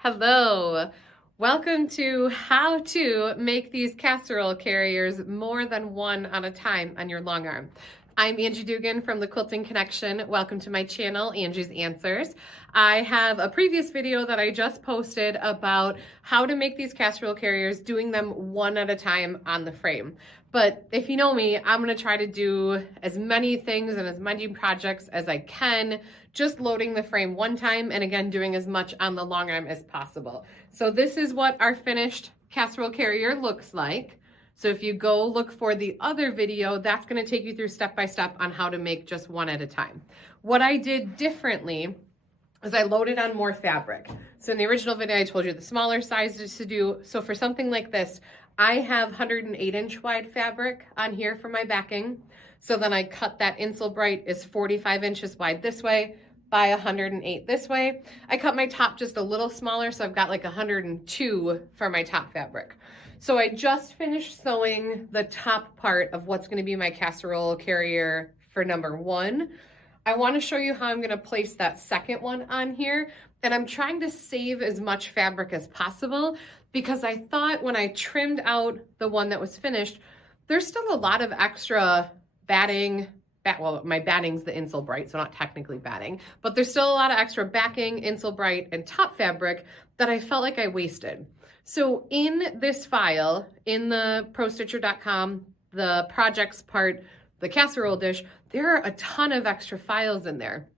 Hello, welcome to how to make these casserole carriers more than one at a time on your long arm. I'm Angie Dugan from the Quilting Connection. Welcome to my channel, Angie's Answers. I have a previous video that I just posted about how to make these casserole carriers, doing them one at a time on the frame. But if you know me, I'm gonna try to do as many things and as many projects as I can, just loading the frame one time and again, doing as much on the long arm as possible. So this is what our finished casserole carrier looks like. So if you go look for the other video, that's gonna take you through step by step on how to make just one at a time. What I did differently is I loaded on more fabric. So in the original video, I told you the smaller sizes to do. So for something like this, I have 108-inch wide fabric on here for my backing. So then I cut that Insulbright is 45 inches wide this way by 108 this way. I cut my top just a little smaller, so I've got like 102 for my top fabric. So I just finished sewing the top part of what's gonna be my casserole carrier for number one. I wanna show you how I'm gonna place that second one on here, and I'm trying to save as much fabric as possible because I thought when I trimmed out the one that was finished, there's still a lot of extra batting. Well, my batting's the Insulbright, so not technically batting, but there's still a lot of extra backing, Insulbright, and top fabric that I felt like I wasted. So in this file, in the ProStitcher.com, the projects part, the casserole dish, there are a ton of extra files in there.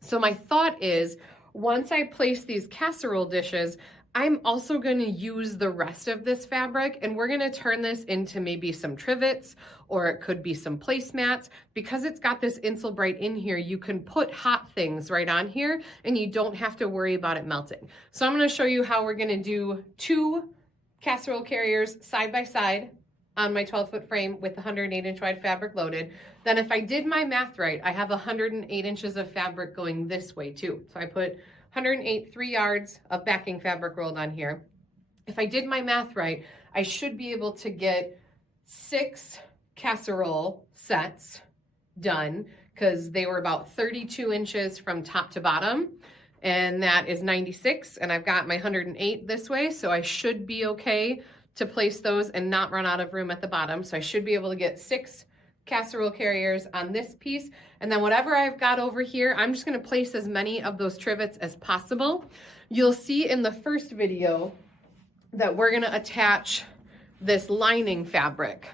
So my thought is, once I place these casserole dishes, I'm also going to use the rest of this fabric and we're going to turn this into maybe some trivets, or it could be some placemats. Because it's got this Insulbright in here, you can put hot things right on here and you don't have to worry about it melting. So I'm going to show you how we're going to do two casserole carriers side by side on my 12-foot frame with the 108-inch wide fabric loaded. Then if I did my math right, I have 108 inches of fabric going this way too. So I put 108 3 yards of backing fabric rolled on here. If I did my math right, I should be able to get 6 casserole sets done because they were about 32 inches from top to bottom, and that is 96, and I've got my 108 this way, so I should be okay to place those and not run out of room at the bottom. So I should be able to get 6 casserole carriers on this piece. And then whatever I've got over here, I'm just gonna place as many of those trivets as possible. You'll see in the first video that we're gonna attach this lining fabric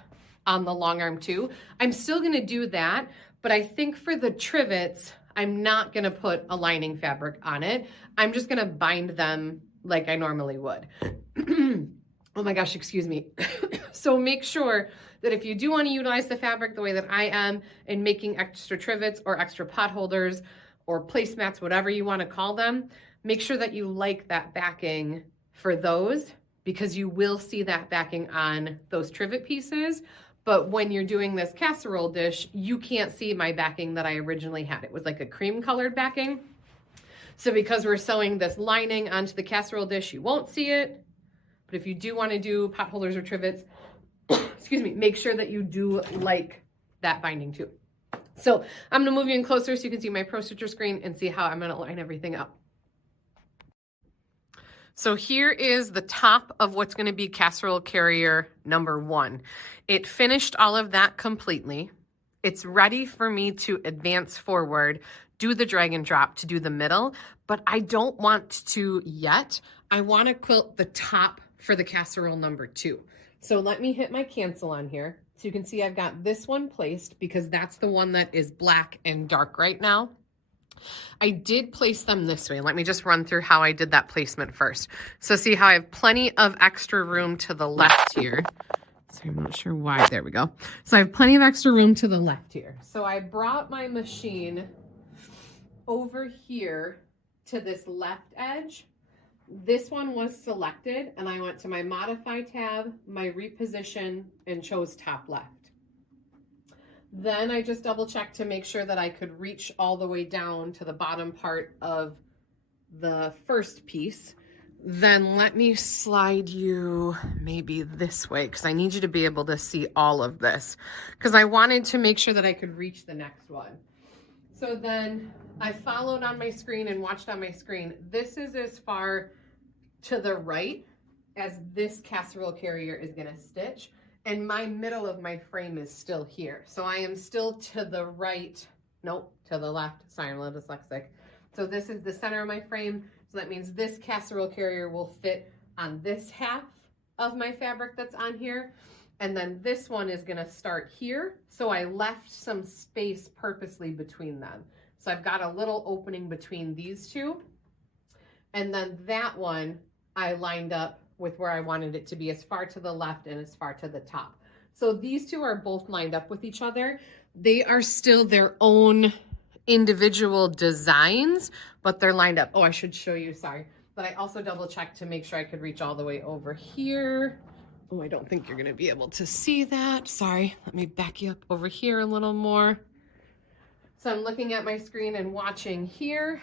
on the long arm too. I'm still gonna do that, but I think for the trivets, I'm not gonna put a lining fabric on it. I'm just gonna bind them like I normally would. Oh my gosh, excuse me. So make sure that if you do want to utilize the fabric the way that I am in making extra trivets or extra pot holders or placemats, whatever you want to call them, make sure that you like that backing for those, because you will see that backing on those trivet pieces. But when you're doing this casserole dish, you can't see my backing that I originally had. It was like a cream colored backing. So because we're sewing this lining onto the casserole dish, you won't see it. But if you do want to do pot holders or trivets, excuse me, make sure that you do like that binding too. So I'm gonna move you in closer so you can see my ProStitcher screen and see how I'm gonna line everything up. So here is the top of what's gonna be casserole carrier number one. It finished all of that completely. It's ready for me to advance forward, do the drag and drop to do the middle, but I don't want to yet. I wanna quilt the top for the casserole number two. So let me hit my cancel on here. So you can see I've got this one placed because that's the one that is black and dark right now. I did place them this way. Let me just run through how I did that placement first. So see how I have plenty of extra room to the left here. So I'm not sure why, there we go. So I have plenty of extra room to the left here. So I brought my machine over here to this left edge. This one was selected and I went to my modify tab, my reposition, and chose top left. Then I just double checked to make sure that I could reach all the way down to the bottom part of the first piece. Then let me slide you maybe this way because I need you to be able to see all of this because I wanted to make sure that I could reach the next one. So then I followed on my screen and watched on my screen. This is as far to the right as this casserole carrier is gonna stitch, and my middle of my frame is still here. So I am still to the right, nope, to the left. Sorry, I'm a little dyslexic. So this is the center of my frame. So that means this casserole carrier will fit on this half of my fabric that's on here. And then this one is gonna start here. So I left some space purposely between them. So I've got a little opening between these two. And then that one I lined up with where I wanted it to be, as far to the left and as far to the top. So these two are both lined up with each other. They are still their own individual designs, but they're lined up. Oh, I should show you, sorry. But I also double checked to make sure I could reach all the way over here. Oh, I don't think you're gonna be able to see that. Sorry, let me back you up over here a little more. So I'm looking at my screen and watching here.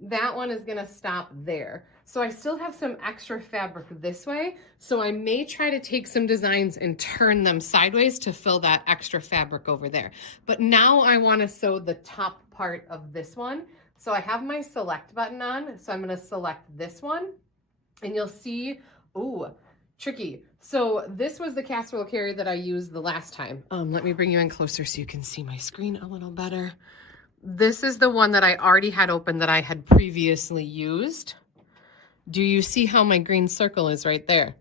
That one is gonna stop there. So I still have some extra fabric this way. So I may try to take some designs and turn them sideways to fill that extra fabric over there. But now I wanna sew the top part of this one. So I have my select button on. So I'm gonna select this one and you'll see, ooh, tricky. So this was the casserole carrier that I used the last time. Let me bring you in closer so you can see my screen a little better. This is the one that I already had open that I had previously used. Do you see how my green circle is right there?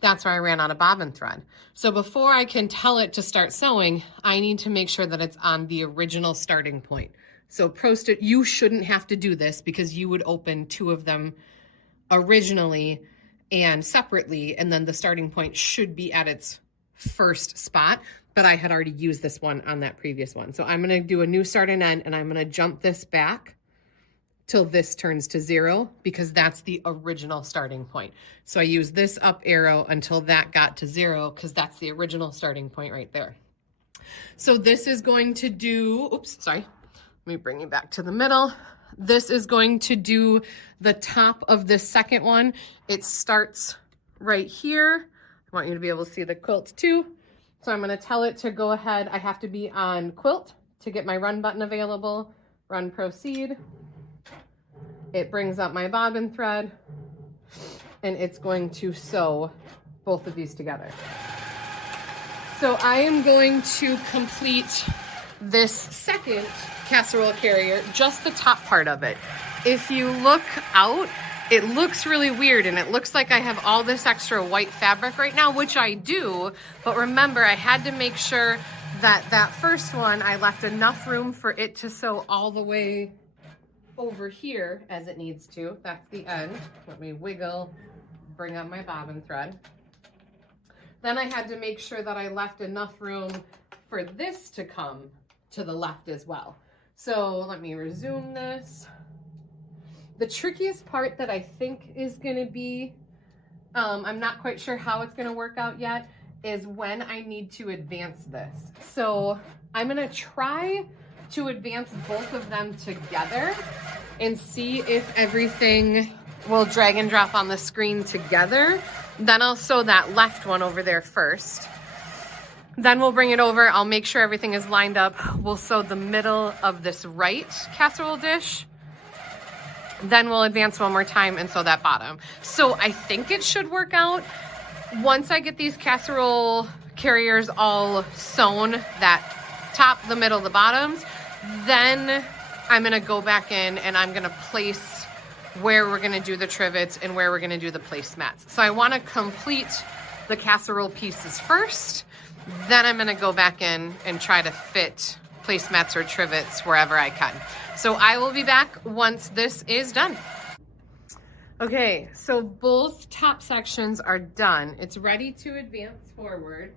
That's where I ran out of bobbin thread. So before I can tell it to start sewing, I need to make sure that it's on the original starting point. So you shouldn't have to do this because you would open two of them originally and separately, and then the starting point should be at its first spot, but I had already used this one on that previous one. So I'm gonna do a new start and end, and I'm gonna jump this back till this turns to 0 because that's the original starting point. So I use this up arrow until that got to 0 because that's the original starting point right there. So this is going to do, oops, sorry. Let me bring you back to the middle. This is going to do the top of this second one. It starts right here. I want you to be able to see the quilt too. So I'm gonna tell it to go ahead. I have to be on quilt to get my run button available. Run proceed. It brings up my bobbin thread and it's going to sew both of these together. So I am going to complete this second casserole carrier, just the top part of it. If you look out, it looks really weird and it looks like I have all this extra white fabric right now, which I do, but remember I had to make sure that that first one, I left enough room for it to sew all the way over here as it needs to. That's the end. Let me wiggle, bring up my bobbin thread. Then I had to make sure that I left enough room for this to come to the left as well. So let me resume this. The trickiest part that I think is gonna be, I'm not quite sure how it's gonna work out yet, is when I need to advance this. So I'm gonna try to advance both of them together and see if everything will drag and drop on the screen together. Then I'll sew that left one over there first. Then we'll bring it over. I'll make sure everything is lined up. We'll sew the middle of this right casserole dish. Then we'll advance one more time and sew that bottom. So I think it should work out. Once I get these casserole carriers all sewn, that top, the middle, the bottoms, then I'm gonna go back in and I'm gonna place where we're gonna do the trivets and where we're gonna do the placemats. So I wanna complete the casserole pieces first, then I'm gonna go back in and try to fit placemats or trivets wherever I can. So I will be back once this is done. Okay, so both top sections are done. It's ready to advance forward.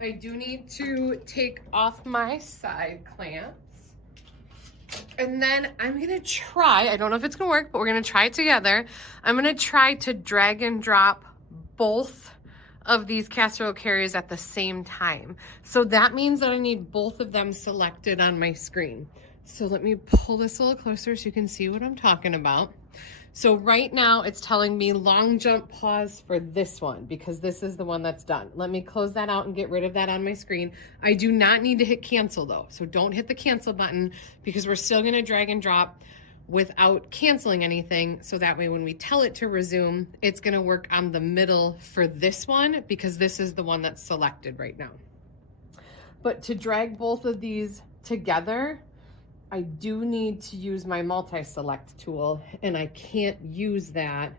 I do need to take off my side clamps. And then I'm gonna try, I don't know if it's gonna work, but we're gonna try it together. I'm gonna try to drag and drop both of these casserole carriers at the same time. So that means that I need both of them selected on my screen. So let me pull this a little closer so you can see what I'm talking about. So right now it's telling me long jump pause for this one because this is the one that's done. Let me close that out and get rid of that on my screen. I do not need to hit cancel though. So don't hit the cancel button because we're still gonna drag and drop without canceling anything. So that way when we tell it to resume, it's gonna work on the middle for this one because this is the one that's selected right now. But to drag both of these together, I do need to use my multi-select tool, and I can't use that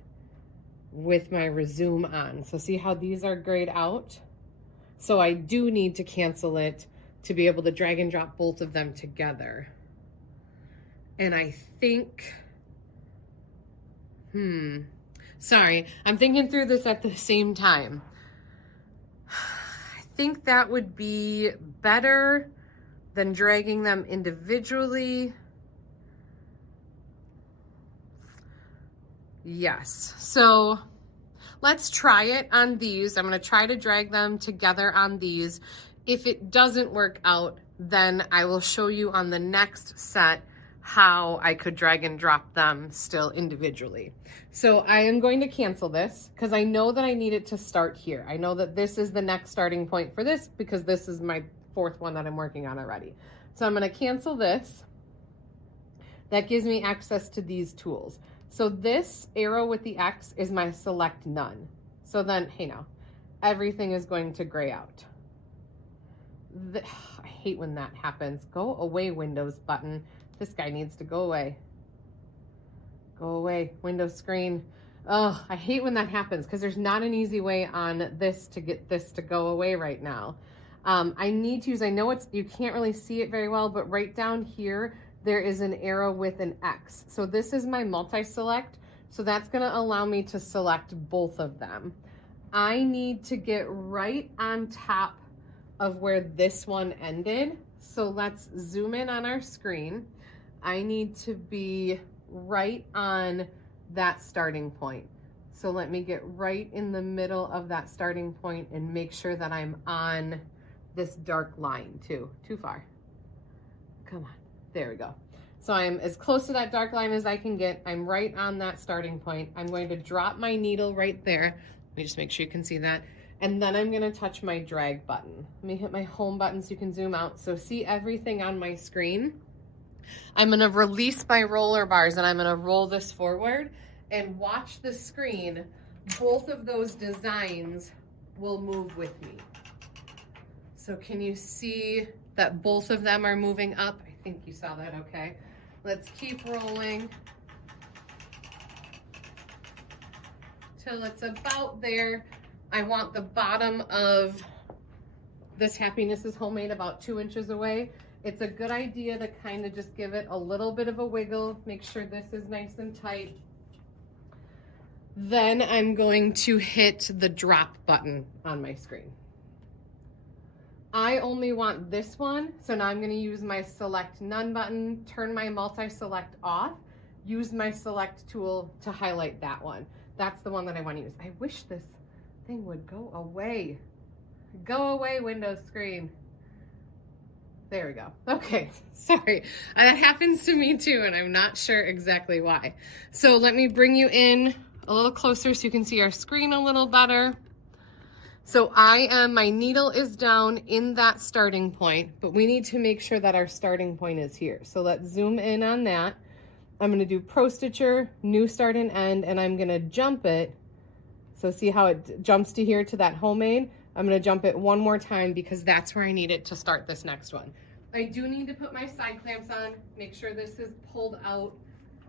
with my resume on. So see how these are grayed out? So I do need to cancel it to be able to drag and drop both of them together. And I think, sorry, I'm thinking through this at the same time. I think that would be better than dragging them individually. Yes, so let's try it on these. I'm gonna try to drag them together on these. If it doesn't work out, then I will show you on the next set how I could drag and drop them still individually. So I am going to cancel this because I know that I need it to start here. I know that this is the next starting point for this because this is my fourth one that I'm working on already. So I'm going to cancel this. That gives me access to these tools. So this arrow with the X is my select none. So then, hey now, everything is going to gray out. I hate when that happens. Go away, Windows button. This guy needs to go away. Go away, Windows screen. Oh, I hate when that happens because there's not an easy way on this to get this to go away right now. I need to use, I know you can't really see it very well, but right down here, there is an arrow with an X. So this is my multi-select. So that's gonna allow me to select both of them. I need to get right on top of where this one ended. So let's zoom in on our screen. I need to be right on that starting point. So let me get right in the middle of that starting point and make sure that I'm on this dark line too. Too far. Come on, there we go. So I'm as close to that dark line as I can get. I'm right on that starting point. I'm going to drop my needle right there. Let me just make sure you can see that. And then I'm gonna touch my drag button. Let me hit my home button so you can zoom out. So see everything on my screen. I'm gonna release my roller bars and I'm gonna roll this forward and watch the screen. Both of those designs will move with me. So can you see that both of them are moving up? I think you saw that, okay. Let's keep rolling till it's about there. I want the bottom of this Happiness is Homemade about 2 inches away. It's a good idea to kind of just give it a little bit of a wiggle, make sure this is nice and tight. Then I'm going to hit the drop button on my screen. I only want this one, so now I'm going to use my select none button, turn my multi-select off, use my select tool to highlight that one. That's the one that I want to use. I wish this thing would go away. Go away, Windows screen. There we go. Okay, sorry. That happens to me too, and I'm not sure exactly why. So let me bring you in a little closer so you can see our screen a little better. So my needle is down in that starting point, but we need to make sure that our starting point is here. So let's zoom in on that. I'm gonna do Pro Stitcher, New Start and End, and I'm gonna jump it. So see how it jumps to here to that homemade? I'm gonna jump it one more time because that's where I need it to start this next one. I do need to put my side clamps on, make sure this is pulled out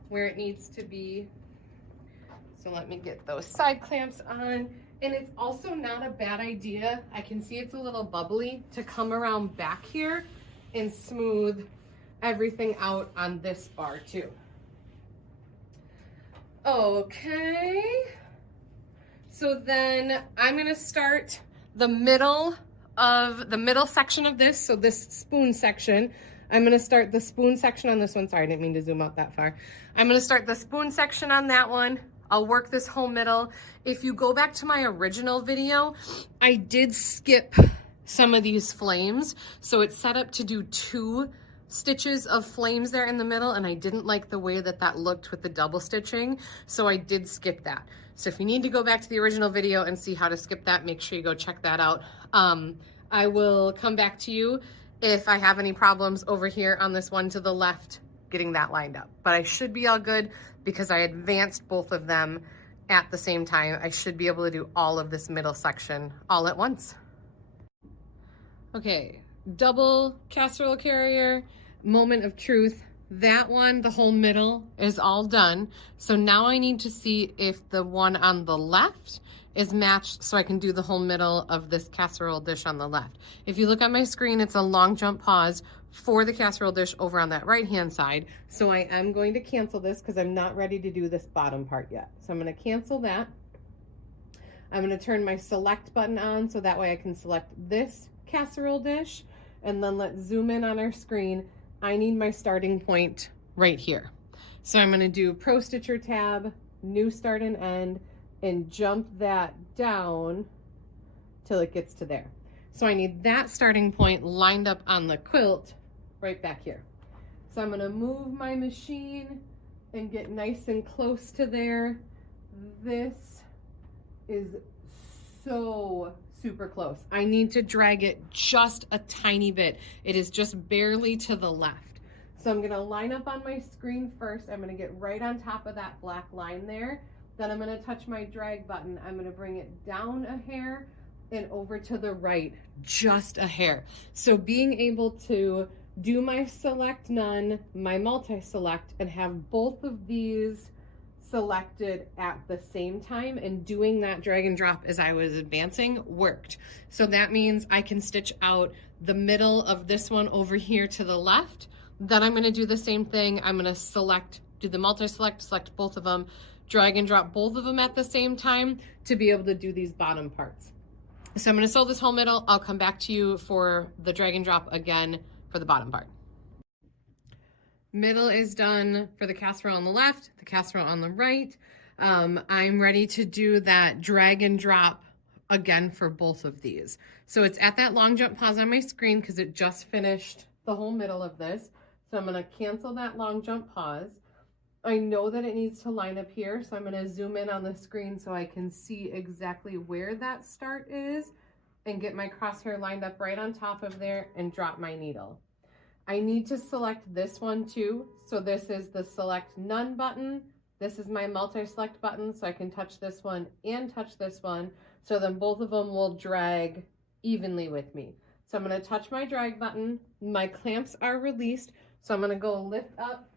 where it needs to be. So let me get those side clamps on. And it's also not a bad idea, I can see it's a little bubbly, to come around back here and smooth everything out on this bar too. Okay, so then I'm gonna start the middle section of this, so this spoon section. I'm gonna start the spoon section on this one. Sorry, I didn't mean to zoom out that far. I'm gonna start the spoon section on that one. I'll work this whole middle. If you go back to my original video, I did skip some of these flames. So it's set up to do 2 stitches of flames there in the middle, and I didn't like the way that that looked with the double stitching. So I did skip that. So if you need to go back to the original video and see how to skip that, make sure you go check that out. I will come back to you if I have any problems over here on this one to the left getting that lined up. But I should be all good because I advanced both of them at the same time. I should be able to do all of this middle section all at once. Okay, double casserole carrier, moment of truth. That one, the whole middle is all done. So now I need to see if the one on the left is matched so I can do the whole middle of this casserole dish on the left. If you look on my screen, it's a long jump pause for the casserole dish over on that right-hand side. So I am going to cancel this because I'm not ready to do this bottom part yet. So I'm going to cancel that. I'm going to turn my select button on so that way I can select this casserole dish, and then let's zoom in on our screen. I need my starting point right here. So I'm going to do Pro Stitcher tab, new start and end, and jump that down till it gets to there. So I need that starting point lined up on the quilt right back here. So I'm going to move my machine and get nice and close to there. This is so super close. I need to drag it just a tiny bit. It is just barely to the left. So I'm going to line up on my screen first. I'm going to get right on top of that black line there. Then I'm going to touch my drag button. I'm going to bring it down a hair and over to the right, just a hair. So being able to do my select none, my multi-select, and have both of these selected at the same time and doing that drag and drop as I was advancing worked. So that means I can stitch out the middle of this one over here to the left. Then I'm going to do the same thing. I'm going to select, do the multi-select, select both of them, drag and drop both of them at the same time to be able to do these bottom parts. So I'm going to sew this whole middle. I'll come back to you for the drag and drop again for the bottom part. Middle is done for the casserole on the left, the casserole on the right. I'm ready to do that drag and drop again for both of these. So it's at that long jump pause on my screen because it just finished the whole middle of this. So I'm going to cancel that long jump pause. I know that it needs to line up here, so I'm going to zoom in on the screen so I can see exactly where that start is and get my crosshair lined up right on top of there and drop my needle. I need to select this one too. So this is the select none button. This is my multi-select button, so I can touch this one and touch this one. So then both of them will drag evenly with me. So I'm going to touch my drag button. My clamps are released. So I'm going to go lift up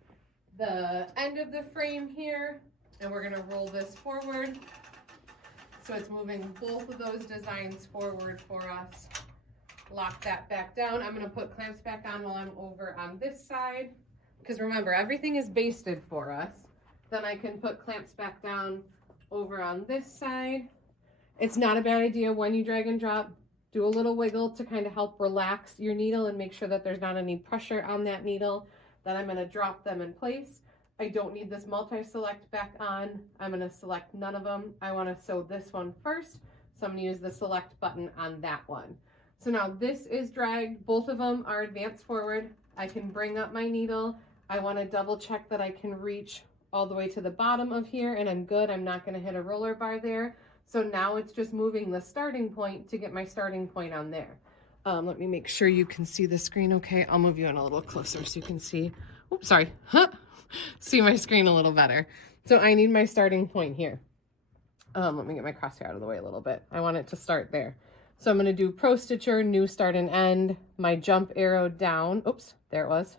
the end of the frame here, and we're going to roll this forward. So it's moving both of those designs forward for us. Lock that back down. I'm going to put clamps back on while I'm over on this side, because remember, everything is basted for us. Then I can put clamps back down over on this side. It's not a bad idea when you drag and drop, do a little wiggle to kind of help relax your needle and make sure that there's not any pressure on that needle. Then I'm going to drop them in place. I don't need this multi-select back on. I'm going to select none of them. I want to sew this one first, so I'm going to use the select button on that one. So now this is dragged. Both of them are advanced forward. I can bring up my needle. I want to double check that I can reach all the way to the bottom of here, and I'm good. I'm not going to hit a roller bar there. So now it's just moving the starting point to get my starting point on there. Let me make sure you can see the screen okay. I'll move you in a little closer so you can see. Oops, sorry. See my screen a little better. So I need my starting point here. Let me get my crosshair out of the way a little bit. I want it to start there. So I'm going to do Pro Stitcher, new start and end, my jump arrow down. Oops, there it was.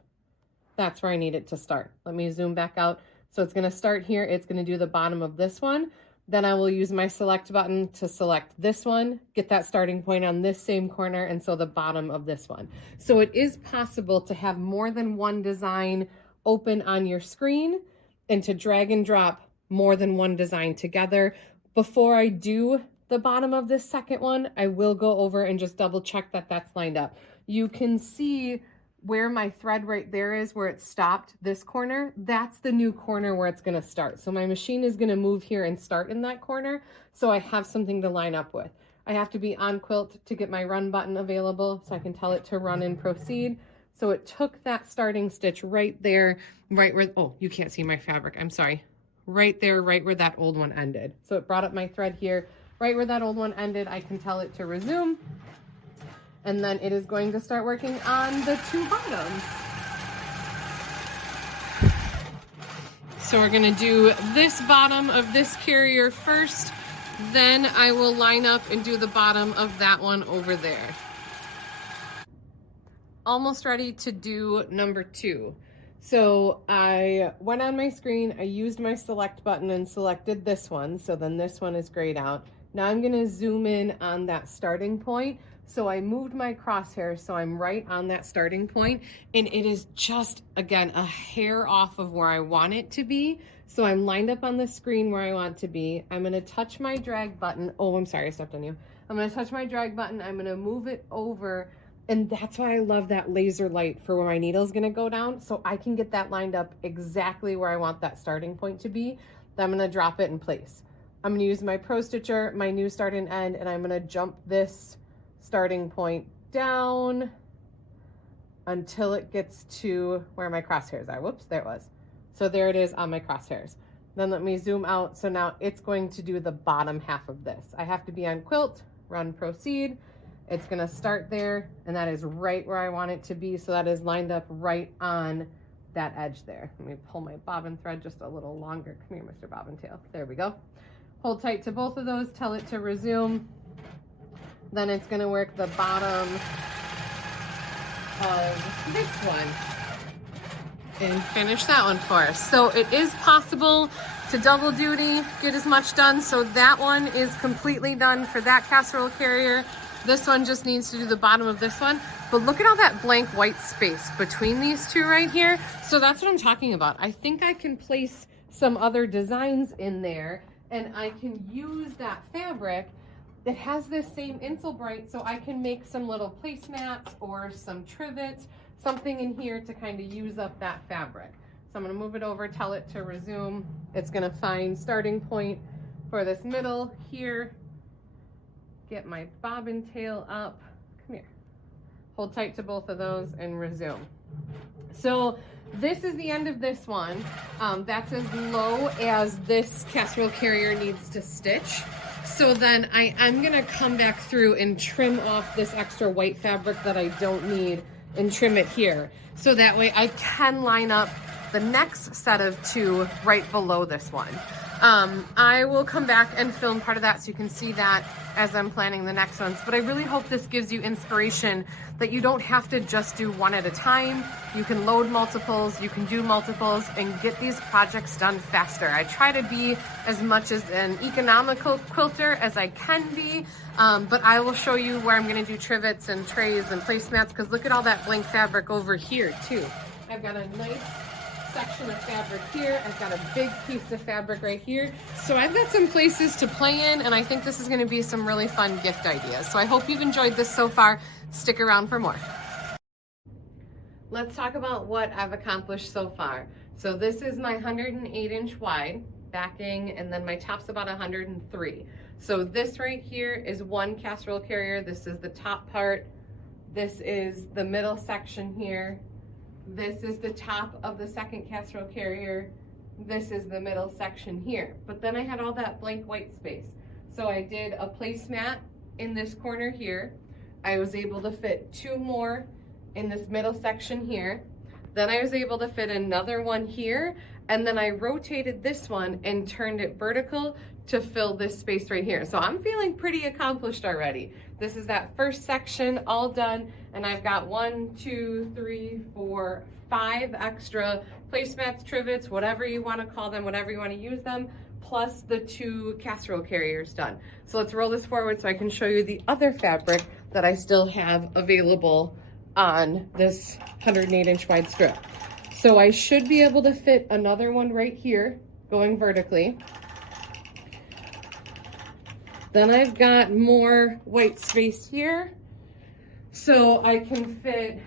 That's where I need it to start. Let me zoom back out. So it's going to start here. It's going to do the bottom of this one. Then I will use my select button to select this one, get that starting point on this same corner, and sew the bottom of this one. So it is possible to have more than one design open on your screen and to drag and drop more than one design together. Before I do the bottom of this second one, I will go over and just double check that that's lined up. You can see where my thread right there is, where it stopped, this corner, that's the new corner where it's going to start. So my machine is going to move here and start in that corner, so I have something to line up with. I have to be on quilt to get my run button available so I can tell it to run and proceed. So it took that starting stitch right there, right where, oh, you can't see my fabric, I'm sorry. Right there, right where that old one ended. So it brought up my thread here, right where that old one ended. I can tell it to resume. And then it is going to start working on the two bottoms. So we're gonna do this bottom of this carrier first, then I will line up and do the bottom of that one over there. Almost ready to do number 2. So I went on my screen, I used my select button and selected this one. So then this one is grayed out. Now I'm gonna zoom in on that starting point. So I moved my crosshair so I'm right on that starting point, and it is just, again, a hair off of where I want it to be. So I'm lined up on the screen where I want to be. I'm gonna touch my drag button. Oh, I'm sorry, I stepped on you. I'm gonna touch my drag button, I'm gonna move it over, and that's why I love that laser light for where my needle is gonna go down, so I can get that lined up exactly where I want that starting point to be. Then I'm gonna drop it in place. I'm gonna use my Pro Stitcher, my new start and end, and I'm gonna jump this starting point down until it gets to where my crosshairs are. Whoops, there it was. So there it is on my crosshairs. Then let me zoom out. So now it's going to do the bottom half of this. I have to be on quilt, run proceed. It's gonna start there, and that is right where I want it to be. So that is lined up right on that edge there. Let me pull my bobbin thread just a little longer. Come here, Mr. Bobbintail. There we go. Hold tight to both of those, tell it to resume. Then it's gonna work the bottom of this one and finish that one for us. So it is possible to double duty, get as much done. So that one is completely done for that casserole carrier. This one just needs to do the bottom of this one. But look at all that blank white space between these two right here. So that's what I'm talking about. I think I can place some other designs in there, and I can use that fabric that has this same Insulbright, so I can make some little placemats or some trivets, something in here to kind of use up that fabric. So I'm gonna move it over, tell it to resume. It's gonna find starting point for this middle here. Get my bobbin tail up, come here. Hold tight to both of those and resume. So this is the end of this one. That's as low as this casserole carrier needs to stitch. So then I am gonna come back through and trim off this extra white fabric that I don't need and trim it here. So that way I can line up the next set of 2 right below this one. I will come back and film part of that so you can see that as I'm planning the next ones. But I really hope this gives you inspiration that you don't have to just do one at a time. You can load multiples, you can do multiples, and get these projects done faster. I try to be as much as an economical quilter as I can be, but I will show you where I'm gonna do trivets and trays and placemats, because look at all that blank fabric over here too. I've got a nice section of fabric here. I've got a big piece of fabric right here. So I've got some places to play in, and I think this is going to be some really fun gift ideas. So I hope you've enjoyed this so far. Stick around for more. Let's talk about what I've accomplished so far. So this is my 108-inch wide backing, and then my top's about 103. So this right here is one casserole carrier. This is the top part. This is the middle section here. This is the top of the second casserole carrier. This is the middle section here. But then I had all that blank white space. So I did a placemat in this corner here. I was able to fit 2 more in this middle section here. Then I was able to fit another one here. And then I rotated this one and turned it vertical to fill this space right here. So I'm feeling pretty accomplished already. This is that first section all done, and I've got 1, 2, 3, 4, 5 extra placemats, trivets, whatever you want to call them, whatever you want to use them, plus the 2 casserole carriers done. So let's roll this forward so I can show you the other fabric that I still have available on this 108-inch wide strip. So I should be able to fit another one right here going vertically. Then I've got more white space here. So I can fit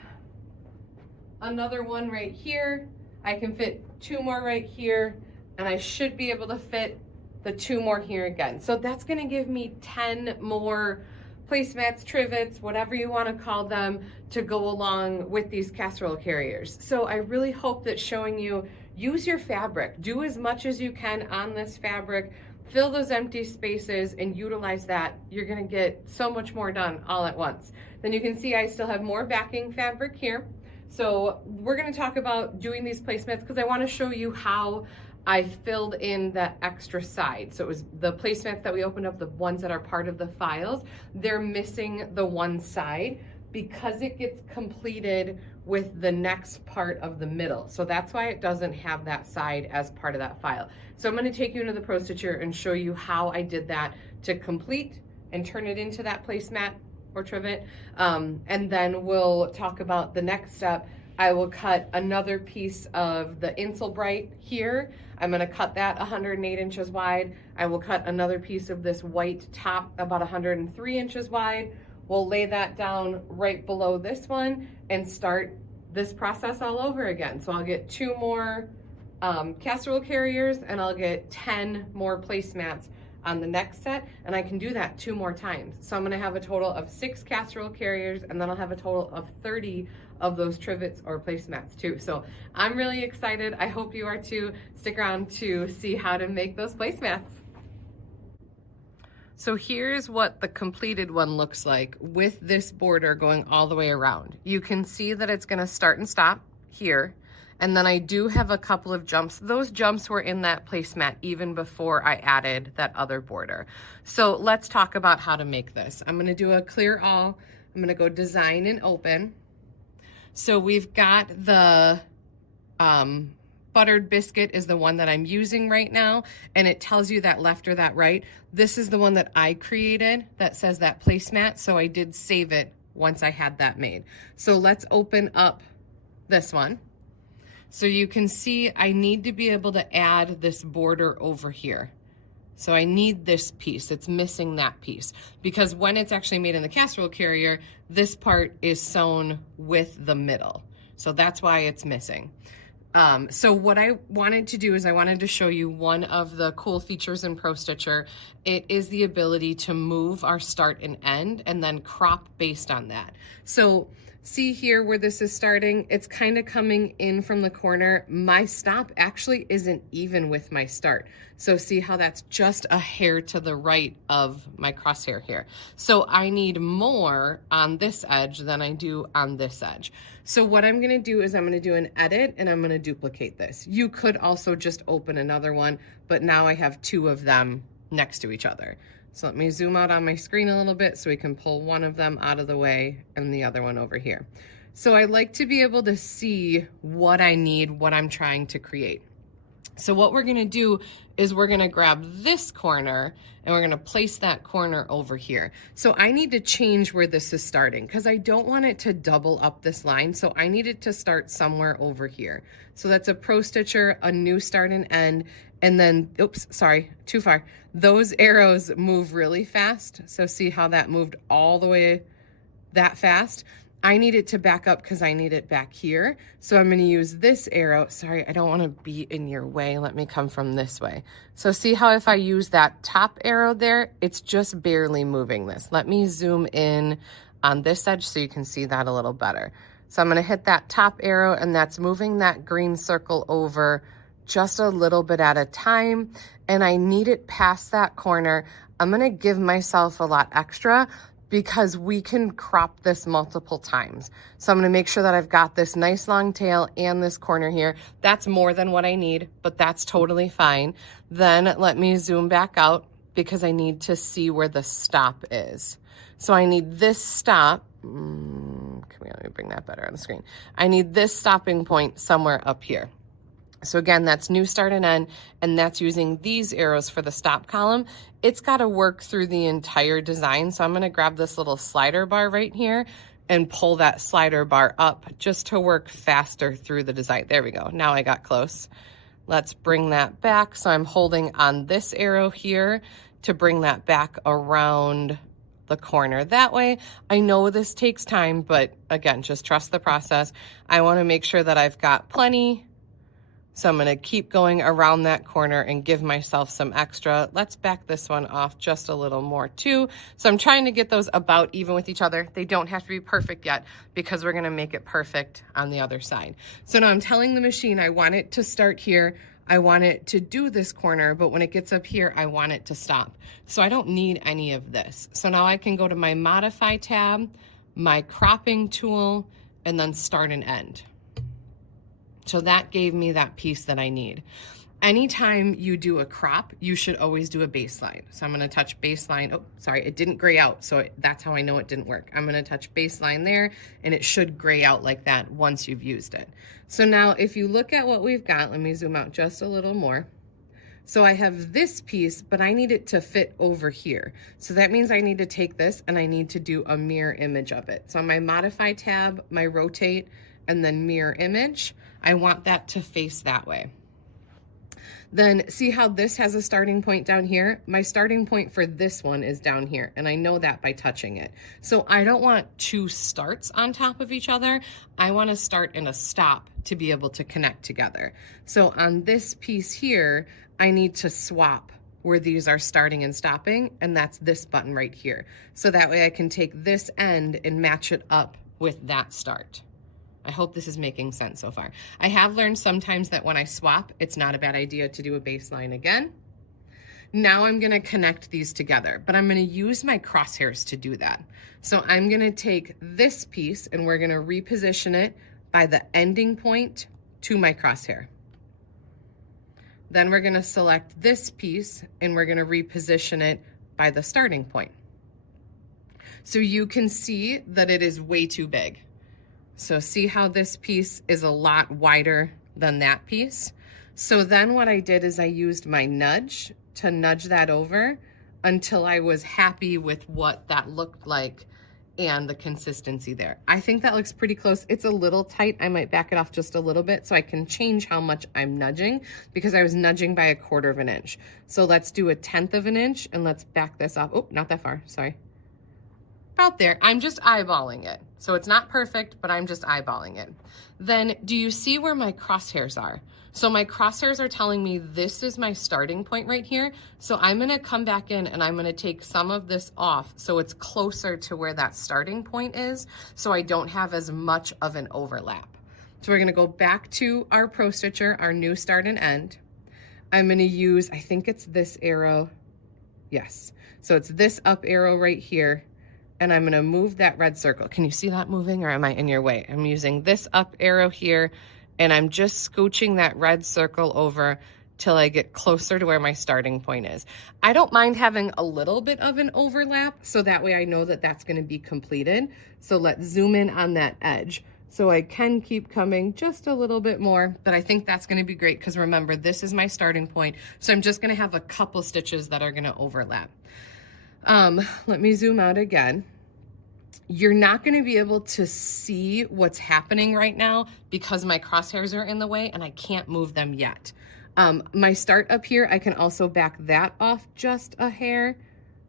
another one right here. I can fit 2 more right here, and I should be able to fit the 2 more here again. So that's gonna give me 10 more placemats, trivets, whatever you want to call them, to go along with these casserole carriers. So I really hope that showing you, use your fabric, do as much as you can on this fabric, fill those empty spaces and utilize that. You're gonna get so much more done all at once. Then you can see I still have more backing fabric here. So we're gonna talk about doing these placemats because I wanna show you how I filled in that extra side. So it was the placemats that we opened up, the ones that are part of the files, they're missing the one side because it gets completed with the next part of the middle. So that's why it doesn't have that side as part of that file. So I'm gonna take you into the Pro Stitcher and show you how I did that to complete and turn it into that placemat or trivet. And then we'll talk about the next step. I will cut another piece of the Insulbright here. I'm gonna cut that 108 inches wide. I will cut another piece of this white top about 103 inches wide. We'll lay that down right below this one and start this process all over again. So I'll get 2 more casserole carriers and I'll get 10 more placemats on the next set, and I can do that 2 more times. So I'm gonna have a total of 6 casserole carriers, and then I'll have a total of 30 of those trivets or placemats too. So I'm really excited. I hope you are too. Stick around to see how to make those placemats. So here's what the completed one looks like with this border going all the way around. You can see that it's gonna start and stop here. And then I do have a couple of jumps. Those jumps were in that placemat even before I added that other border. So let's talk about how to make this. I'm gonna do a clear all. I'm gonna go design and open. So we've got the buttered biscuit is the one that I'm using right now, and it tells you that left or that right. This is the one that I created that says that placemat, so I did save it once I had that made. So let's open up this one. So you can see I need to be able to add this border over here. So I need this piece, it's missing that piece, because when it's actually made in the casserole carrier, this part is sewn with the middle. So that's why it's missing. So what I wanted to do is I wanted to show you one of the cool features in Pro Stitcher. It is the ability to move our start and end and then crop based on that. So see here where this is starting, it's kind of coming in from the corner. My stop actually isn't even with my start. So see how that's just a hair to the right of my crosshair here. So I need more on this edge than I do on this edge. So what I'm gonna do is I'm gonna do an edit and I'm gonna duplicate this. You could also just open another one, but now I have 2 of them next to each other. So let me zoom out on my screen a little bit so we can pull one of them out of the way and the other one over here. So I like to be able to see what I need, what I'm trying to create. So what we're gonna do is we're gonna grab this corner and we're gonna place that corner over here. So I need to change where this is starting because I don't want it to double up this line. So I need it to start somewhere over here. So that's a Pro Stitcher, a new start and end, and then, oops, sorry, too far. Those arrows move really fast. So see how that moved all the way that fast? I need it to back up because I need it back here. So I'm gonna use this arrow. Sorry, I don't wanna be in your way. Let me come from this way. So see how if I use that top arrow there, it's just barely moving this. Let me zoom in on this edge so you can see that a little better. So I'm gonna hit that top arrow and that's moving that green circle over just a little bit at a time. And I need it past that corner. I'm gonna give myself a lot extra because we can crop this multiple times. So I'm gonna make sure that I've got this nice long tail and this corner here. That's more than what I need, but that's totally fine. Then let me zoom back out because I need to see where the stop is. So I need this stop. Come here, let me bring that better on the screen. I need this stopping point somewhere up here. So again, that's new start and end, and that's using these arrows for the stop column. It's got to work through the entire design. So I'm going to grab this little slider bar right here and pull that slider bar up just to work faster through the design. There we go. Now I got close. Let's bring that back. So I'm holding on this arrow here to bring that back around the corner that way. I know this takes time, but again, just trust the process. I want to make sure that I've got plenty. So I'm gonna keep going around that corner and give myself some extra. Let's back this one off just a little more too. So I'm trying to get those about even with each other. They don't have to be perfect yet because we're gonna make it perfect on the other side. So now I'm telling the machine I want it to start here. I want it to do this corner, but when it gets up here, I want it to stop. So I don't need any of this. So now I can go to my Modify tab, my cropping tool, and then start and end. So that gave me that piece that I need. Anytime you do a crop, you should always do a baseline. So I'm gonna touch baseline. Oh, sorry, it didn't gray out. So that's how I know it didn't work. I'm gonna touch baseline there, and it should gray out like that once you've used it. So now if you look at what we've got, let me zoom out just a little more. So I have this piece, but I need it to fit over here. So that means I need to take this and I need to do a mirror image of it. So on my modify tab, my rotate, and then mirror image, I want that to face that way. Then see how this has a starting point down here? My starting point for this one is down here, and I know that by touching it. So I don't want two starts on top of each other. I want to start and a stop to be able to connect together. So on this piece here, I need to swap where these are starting and stopping, and that's this button right here. So that way I can take this end and match it up with that start. I hope this is making sense so far. I have learned sometimes that when I swap, it's not a bad idea to do a baseline again. Now I'm gonna connect these together, but I'm gonna use my crosshairs to do that. So I'm gonna take this piece and we're gonna reposition it by the ending point to my crosshair. Then we're gonna select this piece and we're gonna reposition it by the starting point. So you can see that it is way too big. So see how this piece is a lot wider than that piece? So then what I did is I used my nudge to nudge that over until I was happy with what that looked like and the consistency there. I think that looks pretty close. It's a little tight. I might back it off just a little bit so I can change how much I'm nudging, because I was nudging by 1/4 of an inch. So let's do 1/10 of an inch and let's back this off. Oh, not that far, sorry. About there. I'm just eyeballing it. So it's not perfect, but I'm just eyeballing it. Then do you see where my crosshairs are? So my crosshairs are telling me this is my starting point right here. So I'm gonna come back in and I'm gonna take some of this off so it's closer to where that starting point is, so I don't have as much of an overlap. So we're gonna go back to our Pro Stitcher, our new start and end. I'm gonna use, I think it's this arrow. Yes. So it's this up arrow right here. And I'm gonna move that red circle. Can you see that moving, or am I in your way? I'm using this up arrow here, and I'm just scooching that red circle over till I get closer to where my starting point is. I don't mind having a little bit of an overlap, so that way I know that that's gonna be completed. So let's zoom in on that edge. So I can keep coming just a little bit more, but I think that's gonna be great, because remember, this is my starting point. So I'm just gonna have a couple stitches that are gonna overlap. Let me zoom out again. You're not going to be able to see what's happening right now because my crosshairs are in the way and I can't move them yet. My start up here, I can also back that off just a hair.